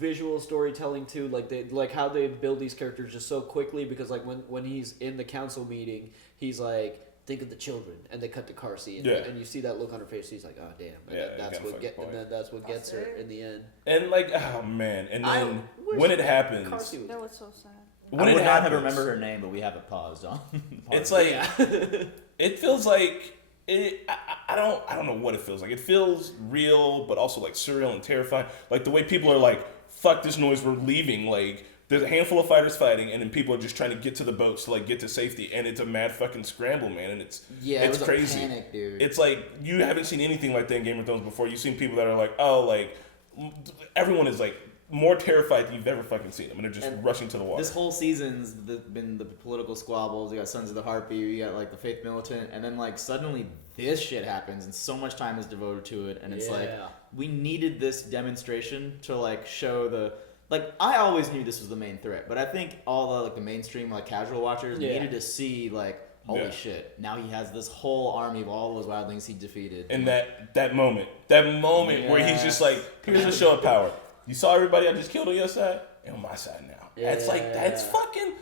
visual storytelling too. Like they how they build these characters just so quickly, because like when he's in the council meeting, he's like, think of the children, and they cut to Carsey, and you see that look on her face. He's like, oh damn, and that's what gets her in the end. And like, oh man, and then when it happens, That was so sad. when I it would not have happens, remembered her name, but we have it paused on. it's like it feels like it. I don't know what it feels like. It feels real, but also like surreal and terrifying. Like the way people are like, fuck this noise, we're leaving. Like there's a handful of fighters fighting, and then people are just trying to get to the boats to like get to safety, and it's a mad fucking scramble, man. And it's it was crazy. A panic, dude. It's like you haven't seen anything like that in Game of Thrones before. You've seen people that are like, oh, like everyone is like more terrified than you've ever fucking seen them, and they're just rushing to the water. This whole season's been the political squabbles. You got Sons of the Harpy, you got like the Faith Militant, and then like suddenly this shit happens, and so much time is devoted to it, and it's like we needed this demonstration to like show the. Like, I always knew this was the main threat, but I think all the like the mainstream like casual watchers needed to see like, holy shit, now he has this whole army of all those wildlings he defeated. And that moment where he's just like, here's a show of power. You saw everybody I just killed on your side, and on my side now. That's like, that's fucking,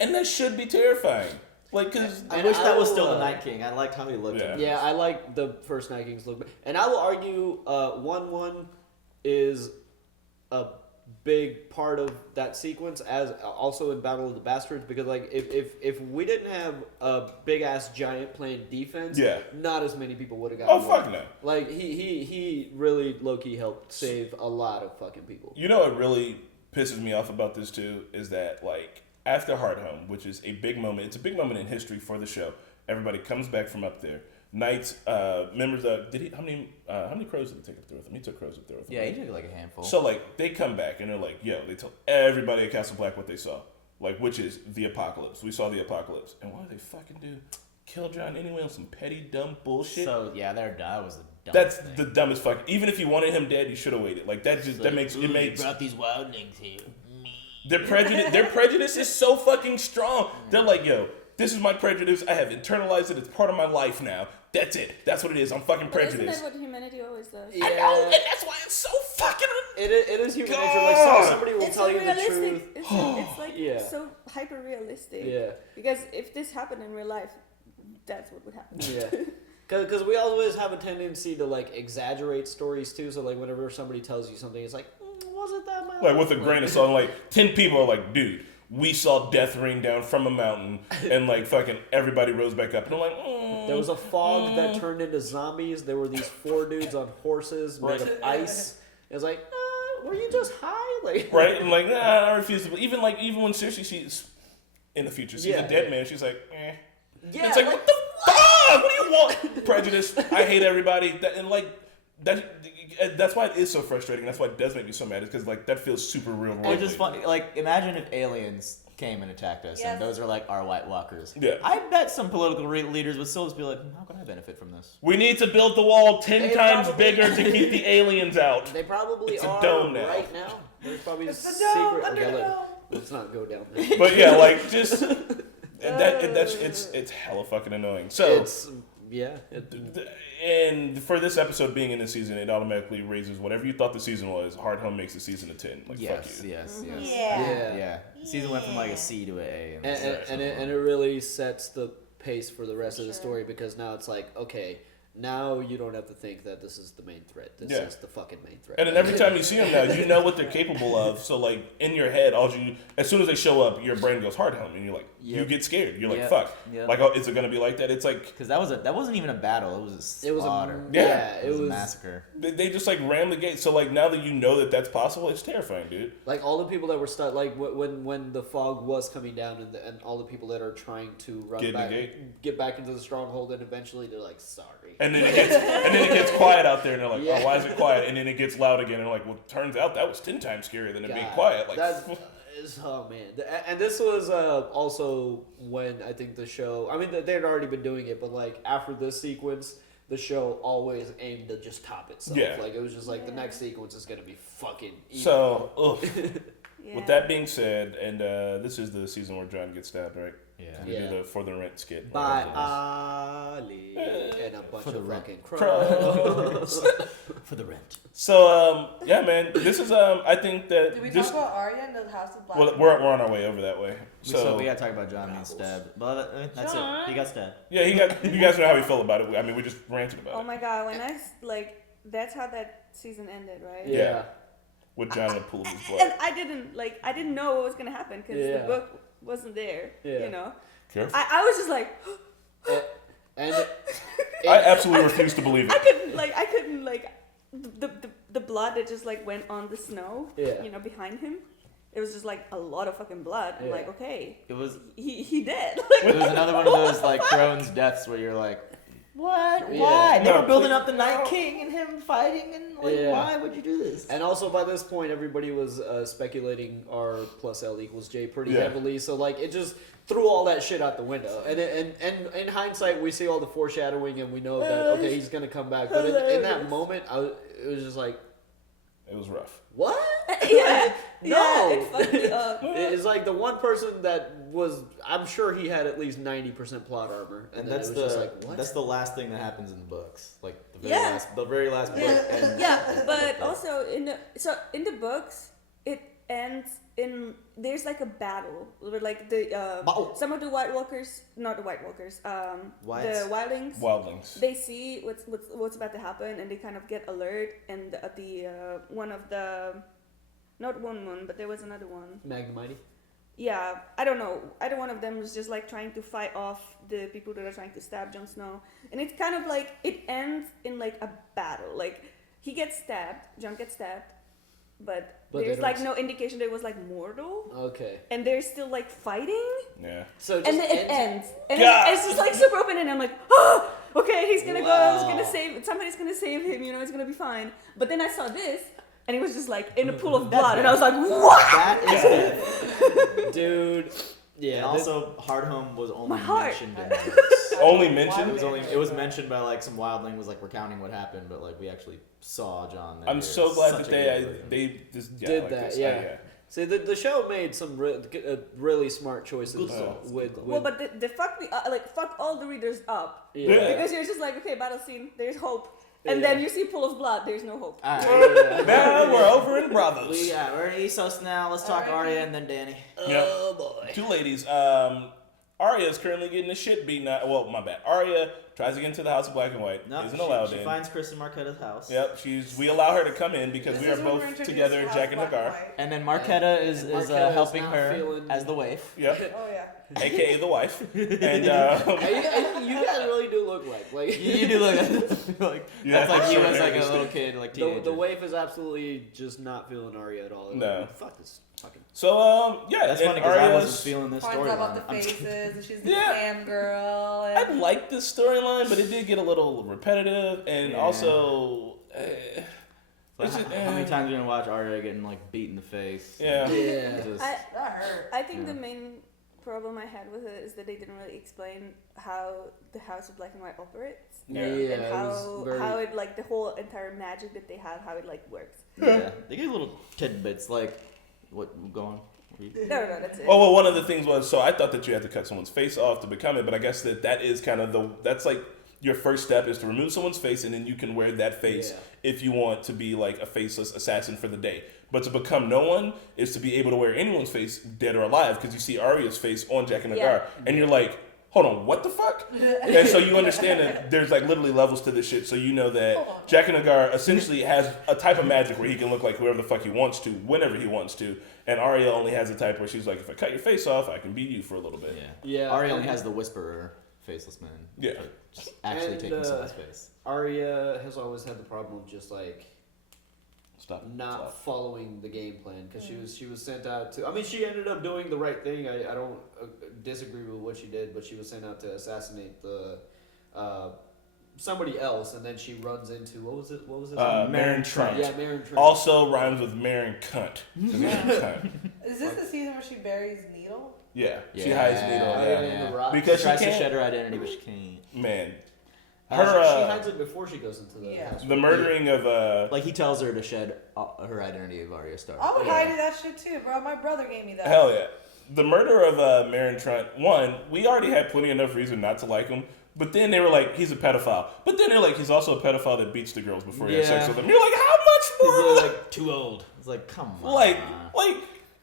and that should be terrifying. Like, cause I wish that was still the Night King. I liked how he looked. Yeah, I like the first Night King's look, and I will argue, 1-1 is a big part of that sequence, as also in Battle of the Bastards, because like if we didn't have a big ass giant playing defense, not as many people would have gotten. Oh fuck no! Like he really low key helped save a lot of fucking people. You know what really pisses me off about this too is that like after Hardhome, which is a big moment, it's a big moment in history for the show. Everybody comes back from up there. Knights, members of how many crows did he take up there with him? He took crows up there with him. Yeah, he took like a handful. So like they come back and they're like, yo, they tell everybody at Castle Black what they saw, like which is the apocalypse. We saw the apocalypse, and what do they fucking do? Kill Jon anyway on some petty dumb bullshit. So yeah, that was the dumb. That's thing. the dumbest fuck. Even if you wanted him dead, you should have waited. Like that just that makes it makes. Brought these wildlings here. Their prejudice is so fucking strong. They're like, yo, this is my prejudice. I have internalized it. It's part of my life now. That's it. That's what it is. I'm fucking prejudiced. Isn't that what humanity always does? I know, and that's why it's so fucking. It is human nature. Like somebody will tell you the truth. It's like so hyper realistic. Yeah. Because if this happened in real life, that's what would happen. Yeah. Because we always have a tendency to like exaggerate stories too. So like whenever somebody tells you something, it's like, wasn't that my like with a grain of salt? Like 10 people are like, dude, we saw death rain down from a mountain, and like fucking everybody rose back up, and I'm like, there was a fog that turned into zombies. There were these 4 dudes on horses made of ice. It was like, were you just high? Like right? And like, nah, I refuse to. Even when Cersei she's in the future sees a dead man, she's like, eh. Yeah, it's like what the fuck? What do you want? Prejudice. I hate everybody. That's why it is so frustrating. That's why it does make me so mad. It's because like that feels super real world. It's just funny. Like imagine if aliens came and attacked us, and those are like our White Walkers. Yeah. I bet some political leaders would still just be like, how can I benefit from this? We need to build the wall 10 times bigger to keep the aliens out. They probably it's are a dome now. right now. There's probably a secret. Let's not go down there. But yeah, like just it's hella fucking annoying. So and for this episode being in this season, it automatically raises whatever you thought the season was. Hardhome makes the season a 10. Like fuck you. Yes. Yeah. The season went from like a C to an A. And it really sets the pace for the rest of the story, because now it's like, okay, now you don't have to think that this is the main threat. This is the fucking main threat. And then every time you see them now, you know what they're capable of. So like in your head, as soon as they show up, your brain goes Hardhome, and you're like, you get scared. You're like, fuck. Yep. Like, oh, is it gonna be like that? It's like because that wasn't even a battle. It was a slaughter. It was a massacre. They just like ram the gate. So like now that you know that that's possible, it's terrifying, dude. Like all the people that were stuck, like when the fog was coming down, and all the people that are trying to run get back into the stronghold, and eventually they're like, sorry. And then it gets quiet out there, and they're like, oh, why is it quiet? And then it gets loud again, and they're like, well, turns out that was 10 times scarier than it being quiet. Like, oh man, and this was also when I think the show. I mean, they'd already been doing it, but like after this sequence, the show always aimed to just top itself. Yeah. Like it was just like the next sequence is gonna be fucking evil. So, ugh. Yeah. With that being said, and this is the season where Jon gets stabbed, right? Yeah. We do the For the Rent skit. By Ali and a bunch of fucking crows. For the rent. So, yeah, man, this is, I think that Did we this, talk about Arya and the House of Black? well, we're on our way over that way. So we gotta talk about Jon being stabbed. But that's it. He got stabbed. yeah, you guys know how we feel about it. I mean, we just ranted about Oh it. my god, when that's how that season ended, right? Yeah. With Jon in a pool of his And blood. I didn't know what was gonna happen because the book wasn't there. Yeah. You know. Careful. I was just like. and I absolutely refuse to believe it. I couldn't the blood that just like went on the snow. Yeah. You know, behind him. It was just like a lot of fucking blood. I'm like, okay, It was he dead. it was another one of those like Thrones deaths where you're like, what? Yeah. Why? They No, were building up the Night King and him fighting, and like, Yeah. why would you do this? And also by this point, everybody was speculating R plus L equals J pretty Yeah. heavily. So like it just threw all that shit out the window. And in hindsight, we see all the foreshadowing and we know that okay, he's gonna come back. But in that moment, it was just like, It was rough. what? Yeah. No. Yeah, it fucked me up. It's like the one person that was. I'm sure he had at least 90% plot armor, and then that's it was just like, what? that's the last thing that happens in the books, like the Yeah. very last book. And, Yeah, but also in the books, it ends in there's like a battle where like the some of the White Walkers, not the White Walkers, Whites? the Wildlings. Wildlings. They see what's about to happen, and they kind of get alert. And the one of the, not One Moon, but there was another one. Magnemite. Yeah, I don't know. Either one of them was just like trying to fight off the people that are trying to stab Jon Snow, and it's kind of like it ends in like a battle. Like he gets stabbed, Jon gets stabbed, but But there's they like don't no indication that it was like mortal, Okay. and they're still like fighting. Yeah. So And then it ends. And God. it's just like super open, and I'm like, oh, okay, he's gonna go, he's gonna save, somebody's gonna save him, you know, it's gonna be fine. But then I saw this, and he was just like in a pool of blood, and I was like, what? that is good. Dude. Yeah. And also, Hardhome was only My heart. mentioned in the books. Only It mentioned? was mentioned by like some wildling was like recounting what happened, but like we actually saw Jon. I'm so glad that they just Did like that, this. yeah. See, the show made some really smart choices Good thoughts, with, good Well, but the fuck me, like fuck all the readers up, yeah. because you're just like, okay, battle scene, there's hope, and Yeah. then you see pool of blood, there's no hope. All right. Now we're over in Bravos. We're in Essos now. Let's talk Arya and then Dany. Yep. Oh boy. Two ladies. Arya is currently getting the shit beaten out. Well, my bad. Arya tries to get into the House of Black and White. No, Isn't allowed she in. finds Kristen Marquette's house. Yep, we allow her to come in because we are both together, Jack and Hagar. And then Marquetta is Marquetta is helping not her feeling- as the waif. Yep, Oh yeah. aka the wife. And Hey, you guys really do look like You do look like Yeah, that's like you sure, as like a interesting. little kid, like teenager. the waif is absolutely just not feeling Arya at all. No. Like, fuck this fucking. so yeah, That's and funny because I Arya's- wasn't feeling this Finds out about the storyline. I'm- faces, and she's the Yeah. Sam girl. I And like this storyline, but it did get a little repetitive, and Yeah. also. Like, how many times are you gonna watch Arya getting like beat in the face? Yeah. Yeah. Just- I that hurt. I think Yeah. the main problem I had with it is that they didn't really explain how the House of Black and White operates. Yeah, and it was very- how it like the whole entire magic that they have, how it like works. Yeah, they get little tidbits like what go on. No, that's it. Oh well, one of the things was I thought that you had to cut someone's face off to become it, but I guess that is kind of that's like your first step is to remove someone's face, and then you can wear that face if you want to be like a faceless assassin for the day. But to become no one is to be able to wear anyone's face, dead or alive, because you see Arya's face on Jack and Hagar, and you're like, hold on, what the fuck? And so you understand that there's like literally levels to this shit, so you know that Jack and Hagar essentially has a type of magic where he can look like whoever the fuck he wants to, whenever he wants to, and Arya only has a type where she's like, if I cut your face off, I can beat you for a little bit. Yeah. Yeah, Arya only and- has the Whisperer, faceless man. Yeah. Just actually And, taking someone's face. Arya has always had the problem of just like Stop. not following the game plan because she was sent out to. I mean, she ended up doing the right thing. I don't disagree with what she did, but she was sent out to assassinate the somebody else, and then she runs into what was it? Marin Trent. Yeah, Marin Trent. Also rhymes with Marin Cunt. Cunt. Is this the season where she buries Needle? Yeah, she hides Needle. In the rock. Because she tries to can't. shed her identity, but she can't. Man, She her hides it before she goes into the house. the murdering of like he tells her to shed her identity of Arya Stark. I would hide that shit too, bro. My brother gave me that. hell yeah, the murder of Marin Trent. One, we already had plenty enough reason not to like him. But then they were like, he's a pedophile. But then they're like, he's also a pedophile that beats the girls before he has sex with them. You're like, how much more? He's like too old. It's like, come on. Like,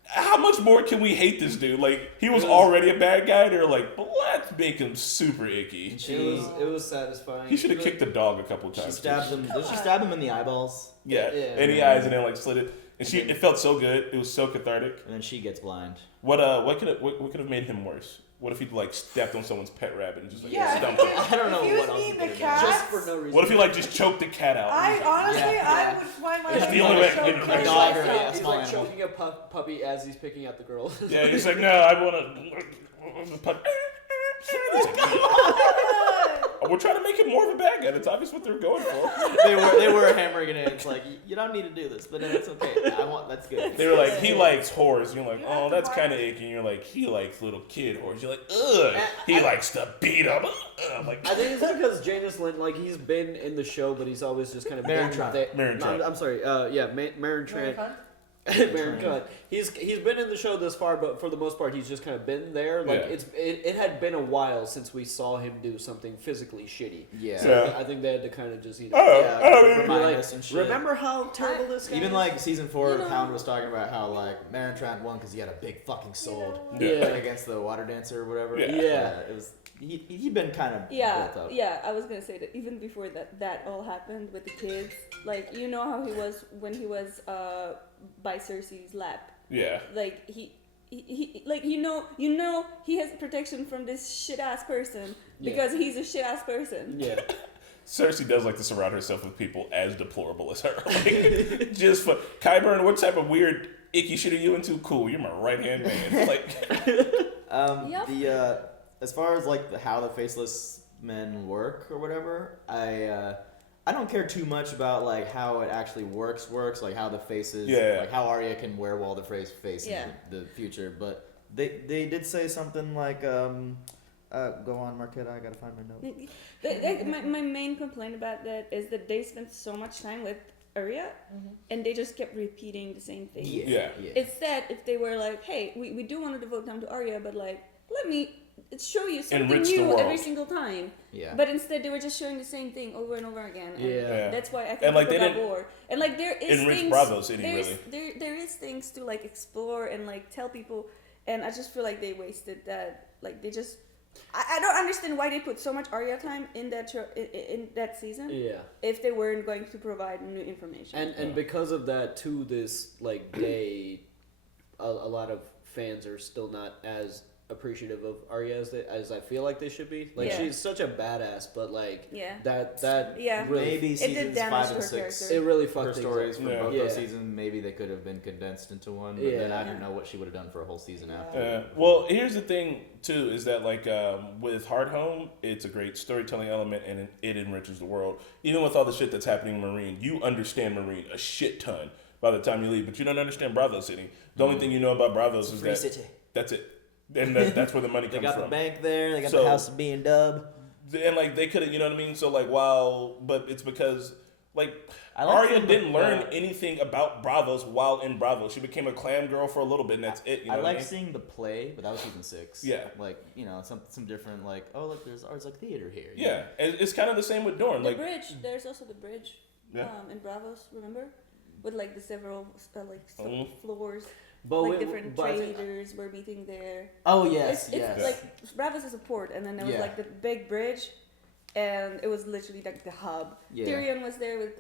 how much more can we hate this dude? Like, he was already a bad guy. They're like, but let's make him super icky. It was satisfying. He should have kicked the dog a couple times. She stabbed him. Did she stab him in the eyeballs? Yeah, in the eyes, and then like slit it. And it felt so good. It was so cathartic. And then she gets blind. What could have made him worse? What if he like stepped on someone's pet rabbit and just like stumped it? I don't know if he was what else. being the he cat, Just for no reason. What if he like just choked the cat out? I honestly, Yeah. I would find It's myself the only way- so a crazy. dog or a He's small like animal. choking a puppy as he's picking out the girl. Yeah, he's like, no, I want to. We're trying to make him more of a bad guy. That's obvious what they're going for. they were hammering it in. It's like, you don't need to do this, but then it's okay. That's good. They were like, he likes whores. You're like, oh, that's kind of icky. And you're like, he likes little kid whores. You're like, ugh. He likes to beat them. I'm like, I think it's because Janus Lynn, like, he's been in the show, but he's always just kind of Marin been Trent. there. Marin Trent. I'm sorry. Marin Trent. Cunt? Marin Trent. He's been in the show this far, but for the most part, he's just kind of been there. Like it had been a while since we saw him do something physically shitty. Yeah. So I think they had to kind of just Remind us and shit. remember how terrible this guy Even is? like season 4, Pound was talking about how like Marin Trent won because he had a big fucking sword. Yeah. Like, against the water dancer or whatever. Yeah. It was he'd been kind of Yeah, built up. yeah. I was gonna say that even before that all happened with the kids, like you know how he was when he was by Cersei's lap. yeah. Like he like you know he has protection from this shit ass person because he's a shit ass person. Yeah. Cersei does like to surround herself with people as deplorable as her. Like, just for Qyburn, what type of weird icky shit are you into? Cool, you're my right hand man. Like, The as far as like how the faceless men work or whatever, I don't care too much about like how it actually works, like how the faces, like how Arya can wear wall the face in the future. But they did say something like, go on, Marquetta, I gotta find my note. My main complaint about that is that they spent so much time with Arya, and they just kept repeating the same thing. Yeah. Instead, if they were like, hey, we do want to devote time to Arya, but like, let me show you something Enrich the new world. every single time. Yeah. But instead, they were just showing the same thing over and over again. And Yeah. that's why I think And, like, people they got didn't bored. And like, there is enrich things. Bravo City, there's, really. there is things to like explore and like tell people, and I just feel like they wasted that. Like they just. I don't understand why they put so much Arya time in that show, in that season. Yeah. If they weren't going to provide new information. And because of that, to this like day, a lot of fans are still not as appreciative of Arya as I feel like they should be. Like she's such a badass, but like that really Maybe it did seasons damage 5 and her 6. character. it really Her fucked things stories up. from Yeah. both Yeah. those seasons, maybe they could have been condensed into one. But then I don't know what she would have done for a whole season after. Well, here's the thing too: is that like with Hardhome, it's a great storytelling element and it enriches the world. Even with all the shit that's happening in Marine, you understand Marine a shit ton by the time you leave, but you don't understand Bravo City. The only thing you know about Bravos is Free that city. that's it, and that's where the money They comes got from. the bank there. They got So- the house of being Dub. And like they could have, you know what I mean? So like but it's because like I like Arya seeing didn't the- learn anything about Bravos while in Bravos. She became a clan girl for a little bit, and that's it. You know I what like I mean? seeing the play, but that was season 6. Yeah. Like, you know, some different, like, oh, look, there's like theater here. you Yeah, and it's kind of the same with Dorne. The Like, bridge. There's also the bridge. Yeah. In Bravos, remember, with like the several floors. But like we- different but I think- traders were meeting there. Oh, yes, It's yes. like Bravos is a port, and then there was Yeah. like the big bridge, and it was literally like the hub. Yeah. Tyrion was there with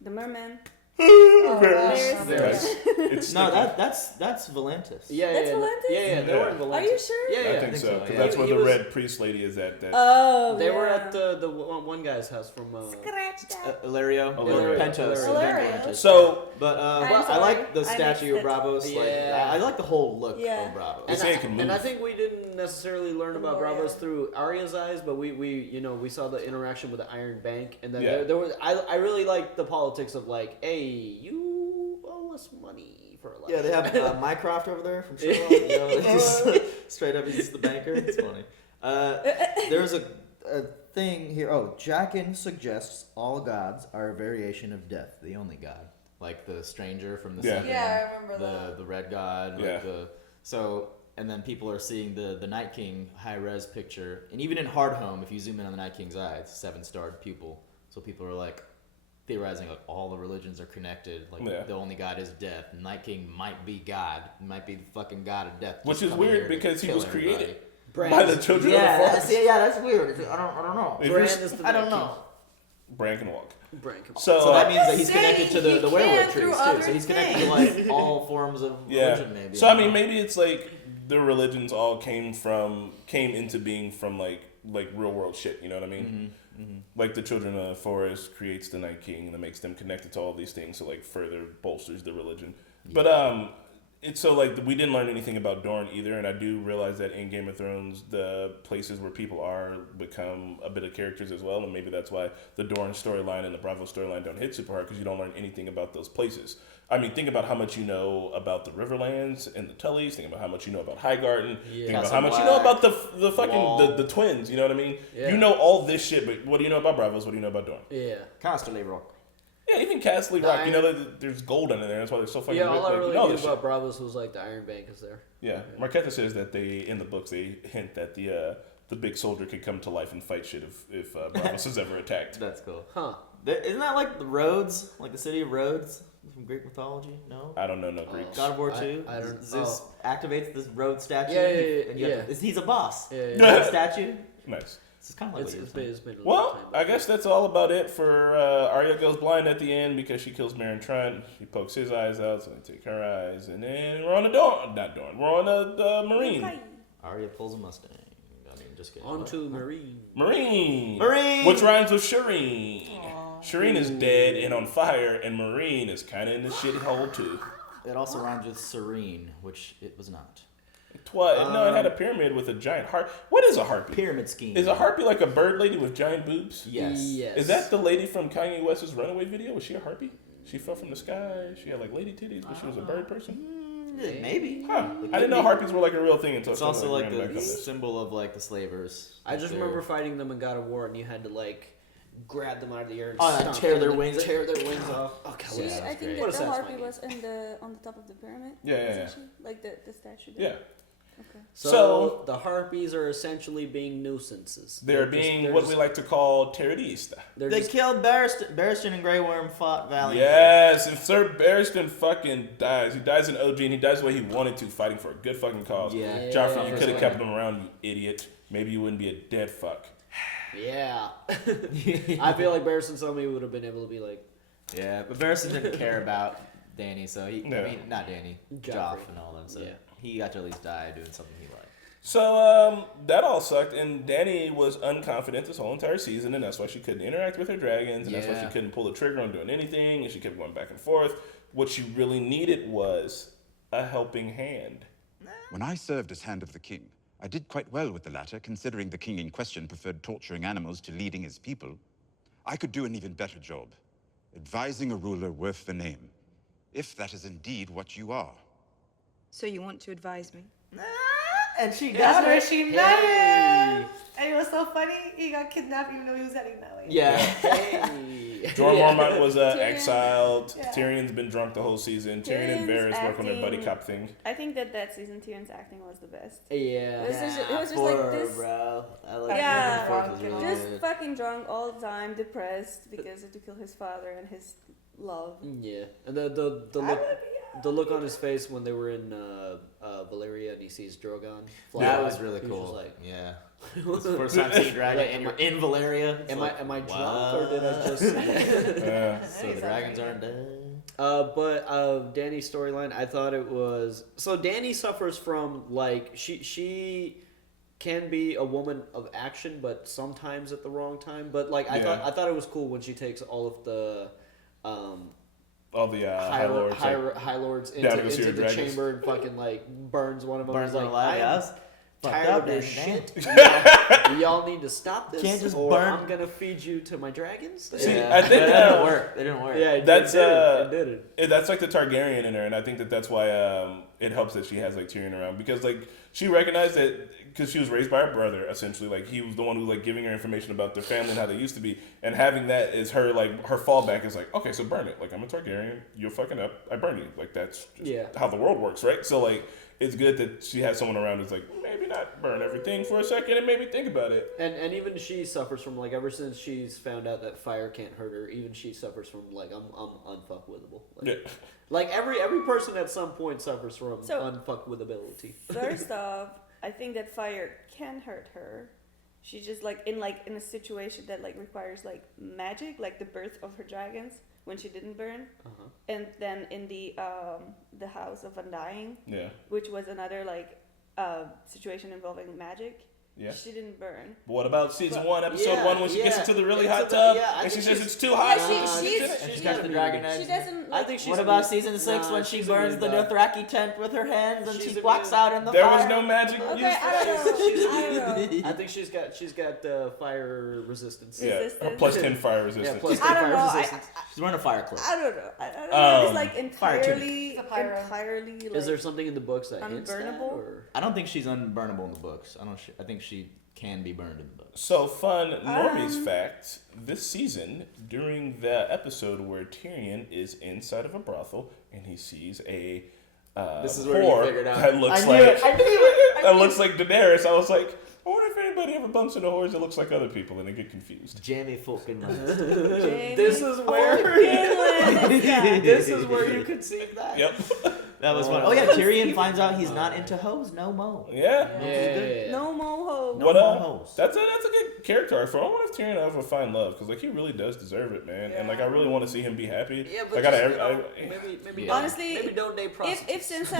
the merman, Varys. Varys. It's No, sticky. that's Volantis. Yeah, That's yeah, Volantis? yeah, they were in Volantis. Are you sure? Yeah, I yeah. think so. so, 'Cause yeah. that's where He the was- red priest lady is at. Oh, They were yeah. at the one guy's house from. Scratch that. Illyrio, Illyrio. Pentos, Illyrio. Pentos. So But I'm I sorry. like the I statue of mixed it. Bravos. Like Yeah. I like the whole look Yeah. of Bravos. They say it can And I move. think we didn't necessarily learn about Gloria. Bravos through Arya's eyes, but we saw the interaction with the Iron Bank, and then Yeah. there was I really liked the politics of like, hey, you owe us money for a Yeah, they have Mycroft over there from Sherlock. You know, he's just, straight up, he's the banker. It's funny. There's a thing here. Oh, Jaqen suggests all gods are a variation of death, the only god. Like the stranger from the Yeah. second, Yeah, I remember that. the red god. Yeah. Like and then people are seeing the Night King high res picture, and even in Hardhome, if you zoom in on the Night King's eye, it's a 7-starred pupil. So people are like theorizing like all the religions are connected. Like Yeah. the only god is death. Night King might be God, might be the fucking god of death. Which just is coming weird here to because he kill was everybody. created Bran by is- the children Yeah, of the that's, forest. yeah, that's weird. I don't know. If Bran you're- is the I don't Night know. Bran can walk. King. Bran, come on. So, So that means that just he's connected to saying the he werewolf can trees through too. other So he's connected to like all forms of yeah. religion, maybe. So I mean, maybe it's like the religions all came into being from like real world shit. You know what I mean? Like the children of the forest creates the Night King and that makes them connected to all these things, so like further bolsters the religion. But it's so like we didn't learn anything about Dorne either, and I do realize that in Game of Thrones, the places where people are become a bit of characters as well, and maybe that's why the Dorne storyline and the Bravo storyline don't hit super hard because you don't learn anything about those places. I mean, think about how much you know about the Riverlands and the Tullys. Think about how much you know about Highgarden. Yeah. Think about Castle how much you Black, know about the fucking Wall. the twins. You know what I mean? Yeah. You know all this shit, but what do you know about Bravos? What do you know about Dorne? Yeah. Constantly Rock. Yeah, even Castle Rock. You know that there's gold under there. That's why they're so fucking Yeah, rich. all I Like, really you know knew this about shit. Bravos was like the Iron Bank is there. Yeah, Marquetta says that in the books they hint that the big soldier could come to life and fight shit if Bravos is ever attacked. That's cool. Huh. Isn't that like the Rhodes, like the city of Rhodes from Greek mythology? No. I don't know no Greek. God of War 2. I don't- Zeus activates this Rhodes statue. Yeah, and you have to- he's a boss. Yeah, yeah. Rhodes statue. Nice. It's kind of like It's what been, you're it's been a long Well, time. I guess that's all about it for Arya goes blind at the end because she kills Meryn Trant. She pokes his eyes out, so they take her eyes, and then we're on the Dawn. Not Dawn. We're on the Marine. Arya pulls a Mustang. I mean, just kidding. On to What? Marine. Marine. Which rhymes with Shireen. Shireen is dead and on fire, and Marine is kind of in the shithole too. It also rhymes with serene, which it was not. What? No, it had a pyramid with a giant harp. What is a harpy? Pyramid scheme. Is a harpy like a bird lady with giant boobs? Yes. Yes. Is that the lady from Kanye West's Runaway video? Was she a harpy? She fell from the sky. She had like lady titties, but she was a bird person. Maybe. Huh. I didn't know harpies were like a real thing until It's I also like ran back on the this. symbol of like the slavers. I just They're- remember fighting them in God of War, and you had to like grab them out of the air and Oh, stomp tear them their and wings. tear their wings off. Oh, God, See, Yeah, I that's think great. What that a the harpy satisfying was on the top of the pyramid. Yeah. wasn't she? Like the statue there. Yeah. Okay. So the harpies are essentially being nuisances. They're just- being they're what just- we like to call terrorista. They're They just, killed Barristan and Grey Worm fought valiantly. Yes, if Sir Barristan fucking dies, he dies in OG and he dies the way he wanted to, fighting for a good fucking cause. Yeah. Joffrey, you Yeah. could have kept him around, you idiot. Maybe you wouldn't be a dead fuck. yeah. I feel like Barristan somebody would have been able to be like, Yeah, but Barristan didn't care about Dany, so he. No. I mean, not Dany, Joffrey. Joff and all them. So Yeah. he got to at least die doing something he liked. So that all sucked, and Dany was unconfident this whole entire season, and that's why she couldn't interact with her dragons, and that's why Yeah. she couldn't pull the trigger on doing anything, and she kept going back and forth. What she really needed was a helping hand. When I served as Hand of the King, I did quite well with the latter, considering the king in question preferred torturing animals to leading his people. I could do an even better job, advising a ruler worth the name, if that is indeed what you are. So you want to advise me? And she That's got where her. she met him. And it was so funny. He got kidnapped even though he was heading that way. Yeah. Jorah Mormont was Tyrion. exiled. Yeah. Tyrion's been drunk the whole season. Tyrion and Tyrion's Varys work on their buddy acting- cop thing. I think that season Tyrion's acting was the best. yeah. It was just like this. bro. I like Yeah. back and forth was really Just good. fucking drunk all the time, depressed because he had to kill his father and his love. Yeah, and the look on his face when they were in Valyria and he sees Drogon. fly That by, was really he cool. just like, Yeah. It's the first time seeing dragon, and you're in Valyria. It's am like, I drunk or did I just? Yeah. So the dragons aren't dead. something. But Dany's storyline, I thought it was so. Dany suffers from like she can be a woman of action, but sometimes at the wrong time. But like I thought it was cool when she takes all of the High Lords into the chamber and fucking like burns one of them. Burns like, them alive. Tired of this shit. Y'all need to stop this, Can't just or burn. I'm gonna feed you to my dragons. See, Yeah. I think It didn't work. It didn't work. Yeah, it did. That's like the Targaryen in her, and I think that's why it helps that she has like Tyrion around, because like she recognized that because she was raised by her brother essentially, like he was the one who like giving her information about their family and how they used to be, and having that is her like her fallback is like, okay, so burn it. Like I'm a Targaryen, you're fucking up, I burn you. Like that's just how the world works, right? So like it's good that she has someone around who's like, maybe not burn everything for a second and maybe think about it. And even she suffers from like ever since she's found out that fire can't hurt her. Even she suffers from like I'm unfuckwithable. Like, like every person at some point suffers from unfuckwithability. First off, I think that fire can hurt her. She's just like in a situation that like requires like magic, like the birth of her dragons when she didn't burn, and then in the House of Undying, which was another like situation involving magic. Yeah. She didn't burn. But what about season 1, episode 1, when she gets into the really hot tub and she says it's too hot? She's got the dragon eggs. She doesn't. Like, I think she's what about season 6 when she burns the Dothraki tent with her hands and she walks out in the there fire? was no magic used. I don't know. I think she's got fire resistance. Yeah, plus 10 fire resistance. Yeah, plus 10 I don't fire know. resistance. She's wearing a fire cloak. I don't know. I don't know. It's like entirely. Like, is there something in the books that hints that? unburnable? Or? I don't think she's unburnable in the books. I think she can be burned in the books. So fun Normies fact: this season, during the episode where Tyrion is inside of a brothel and he sees a this is where you figured out that looks looks like Daenerys, I was like, I wonder if anybody ever bumps into whores that looks like other people and they get confused. Jamie fucking This is where this is where you could see that. Yep. That was fun. Oh yeah, Tyrion finds out he's not into hoes no more. Yeah. No more hoes. No more hoes. That's a good character arc for him. I wonder if Tyrion ever find love, because like he really does deserve it, man. And like I really want to see him be happy. Yeah, but maybe honestly, maybe don't date prostitutes. If since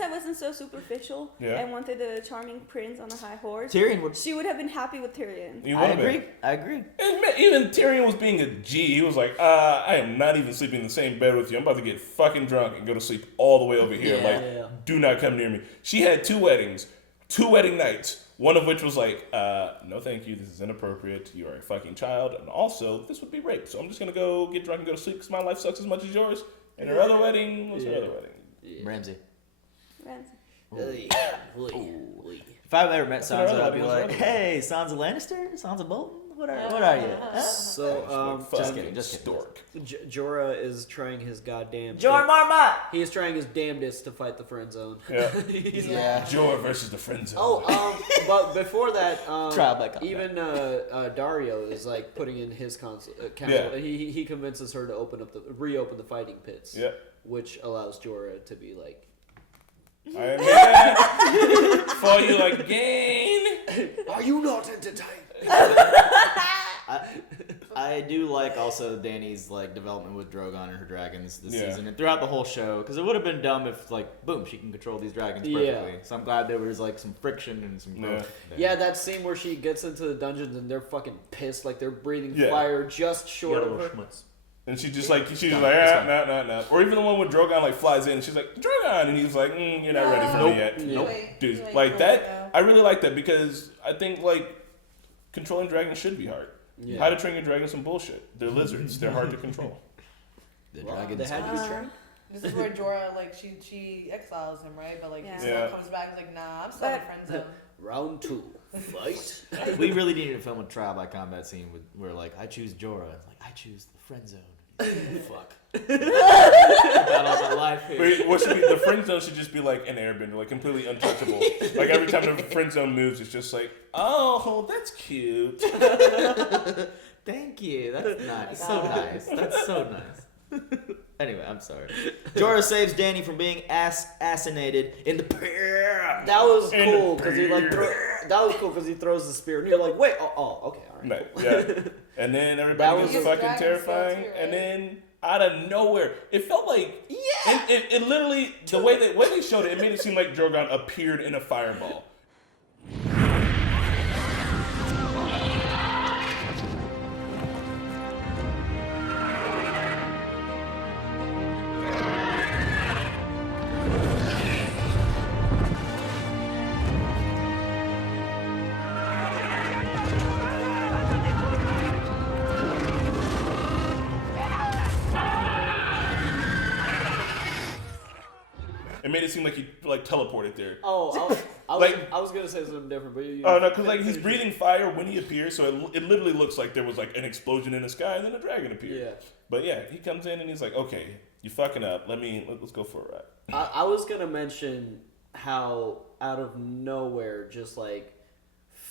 I wasn't so superficial and wanted a charming prince on a high horse, she would have been happy with Tyrion. I agree. And even Tyrion was being a G. He was like, I am not even sleeping in the same bed with you. I'm about to get fucking drunk and go to sleep all the way over here. Do not come near me. She had 2 wedding nights. One of which was like, no thank you, this is inappropriate. You are a fucking child. And also, this would be rape. So I'm just going to go get drunk and go to sleep because my life sucks as much as yours. And her other wedding was her other wedding. Yeah. Ramsay. If I've ever met Sansa, I'd be like, hey, Sansa Lannister? Sansa Bolton? What are you? Huh? So, just kidding. Stork. Jorah is trying his goddamn... Jorah Marmot! He is trying his damnedest to fight the friend zone. Yeah. Jorah versus the friend zone. But before that, Trial by combat. even Dario is like putting in his counsel. Yeah. He convinces her to reopen the fighting pits. Yeah. Which allows Jorah to be like, I am here for you again. Are you not entertained? I do like also Dany's like development with Drogon and her dragons this season and throughout the whole show, because it would have been dumb if like boom she can control these dragons perfectly. So I'm glad there was like some friction and some growth. Yeah, that scene where she gets into the dungeons and they're fucking pissed, like they're breathing fire just short of her. And she just like nah. Or even the one where Drogon like flies in and she's like, Drogon, and he's like, you're not ready for me yet. Nope. Dude, like that, I really like that, because I think like controlling dragons should be hard. Yeah. How to Train Your Dragon some bullshit. They're lizards. They're hard to control. The dragons. They had to be trained. This is where Jorah like she exiles him, right? But like he still comes back. He's like, nah, I'm still in friend zone. Round 2, fight. We really needed to film a trial by combat scene where like I choose Jorah, like I choose the friend zone. Fuck. Got all my life here. Wait, what should be, the friend zone should just be like an airbender, like completely untouchable. Like every time the friend zone moves, it's just like, oh, that's cute. Thank you. That's nice. So nice. That's so nice. Anyway, I'm sorry. Jorah saves Dany from being assassinated in the pier. That was cool because he throws the spear and you're like, wait, okay, all right. Yeah. And then everybody gets fucking terrifying. And then out of nowhere. It felt like it literally the way they showed it, it made it seem like Drogon appeared in a fireball. It made it seem like he like teleported there. Oh, I was gonna say something different, but oh no, because like he's breathing fire when he appears, so it literally looks like there was like an explosion in the sky and then a dragon appeared. Yeah. But yeah, he comes in and he's like, okay, you fucking up. Let's go for a ride. I was gonna mention how out of nowhere, just like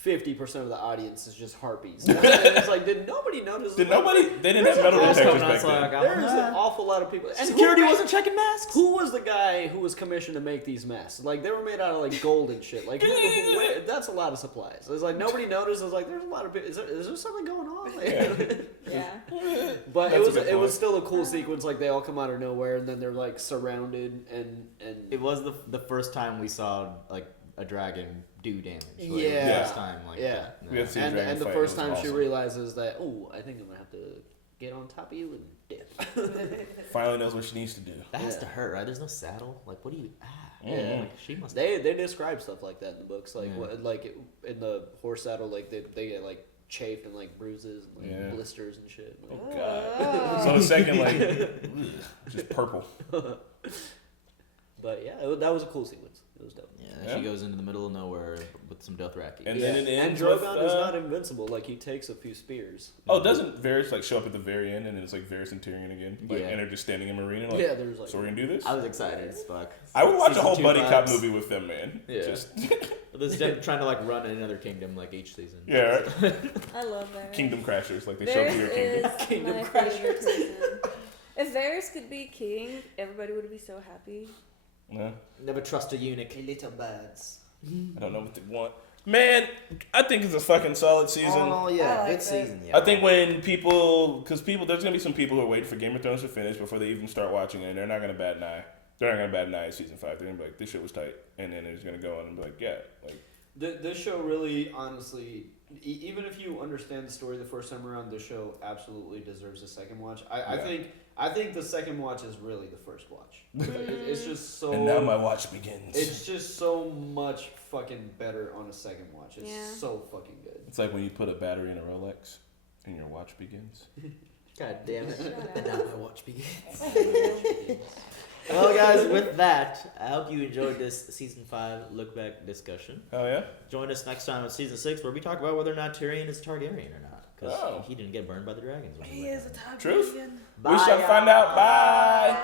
50% of the audience is just harpies. It's like, did nobody notice? They didn't have metal detectors back then. There's an awful lot of people. And security wasn't checking masks. Who was the guy who was commissioned to make these masks? Like, they were made out of like gold and shit. Like, that's a lot of supplies. It's like nobody noticed. It's like, there's a lot of people. Is there something going on? Yeah. But it was still a cool sequence. Like, they all come out of nowhere and then they're like surrounded and it was the first time we saw like a dragon do damage. Like, yeah. First time, like that. We have to see a and dragon the fight. first It was time she awesome. realizes that, oh, I think I'm gonna have to get on top of you and dip. Finally knows what she needs to do. That has to hurt, right? There's no saddle. Like, what do you? Yeah. Like, she must. They describe stuff like that in the books, like like in the horse saddle, like they get like chafed and like bruises and like blisters and shit. Like, Oh god. So the second like just purple. But yeah, that was a cool sequence. It was dope. Yeah, she goes into the middle of nowhere with some Dothraki. And then it ends Drogon with, is not invincible. Like, he takes a few spears. Oh, doesn't Varys like show up at the very end and it's like Varys and Tyrion again? Like, and they're just standing in Marine and like, there's like, so we're gonna do this? I was excited as fuck. I would watch a whole Season 2 buddy cop vibes. movie with them, man. Yeah. Just There's them trying to like run in another kingdom like each season. Yeah, right. I love that. Kingdom Crashers, like they show up to your kingdom. Kingdom my favorite season. If Varys could be king, everybody would be so happy. Yeah. Never trust a eunuch. Little birds. I don't know what they want. Man, I think it's a fucking solid season. Oh yeah, good season. Yeah. I think when there's gonna be some people who are waiting for Game of Thrones to finish before they even start watching it, and they're not gonna bat an eye. They're not gonna bat an eye at season 5. They're gonna be like, this shit was tight, and then they're just gonna go on and be like, yeah, like. This show really, honestly, even if you understand the story the first time around, this show absolutely deserves a second watch. I think the second watch is really the first watch. It's just so. And now my watch begins. It's just so much fucking better on a second watch. It's so fucking good. It's like when you put a battery in a Rolex, and your watch begins. God damn it! And now my watch begins. Well, guys, with that, I hope you enjoyed this season 5 look back discussion. Oh yeah. Join us next time on season 6, where we talk about whether or not Tyrion is Targaryen or not, because he didn't get burned by the dragons. He is a Targaryen. Truth. Bye, We shall find out. Bye.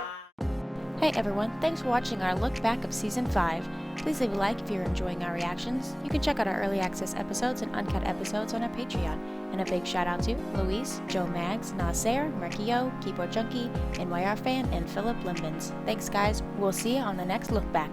Hey everyone, thanks for watching our look back of Season 5. Please leave a like if you're enjoying our reactions. You can check out our early access episodes and uncut episodes on our Patreon. And a big shout out to Luis, Joe Maggs, Nasser, Merkio, Keyboard Junkie, NYR Fan, and Philip Limbens. Thanks guys, we'll see you on the next look back.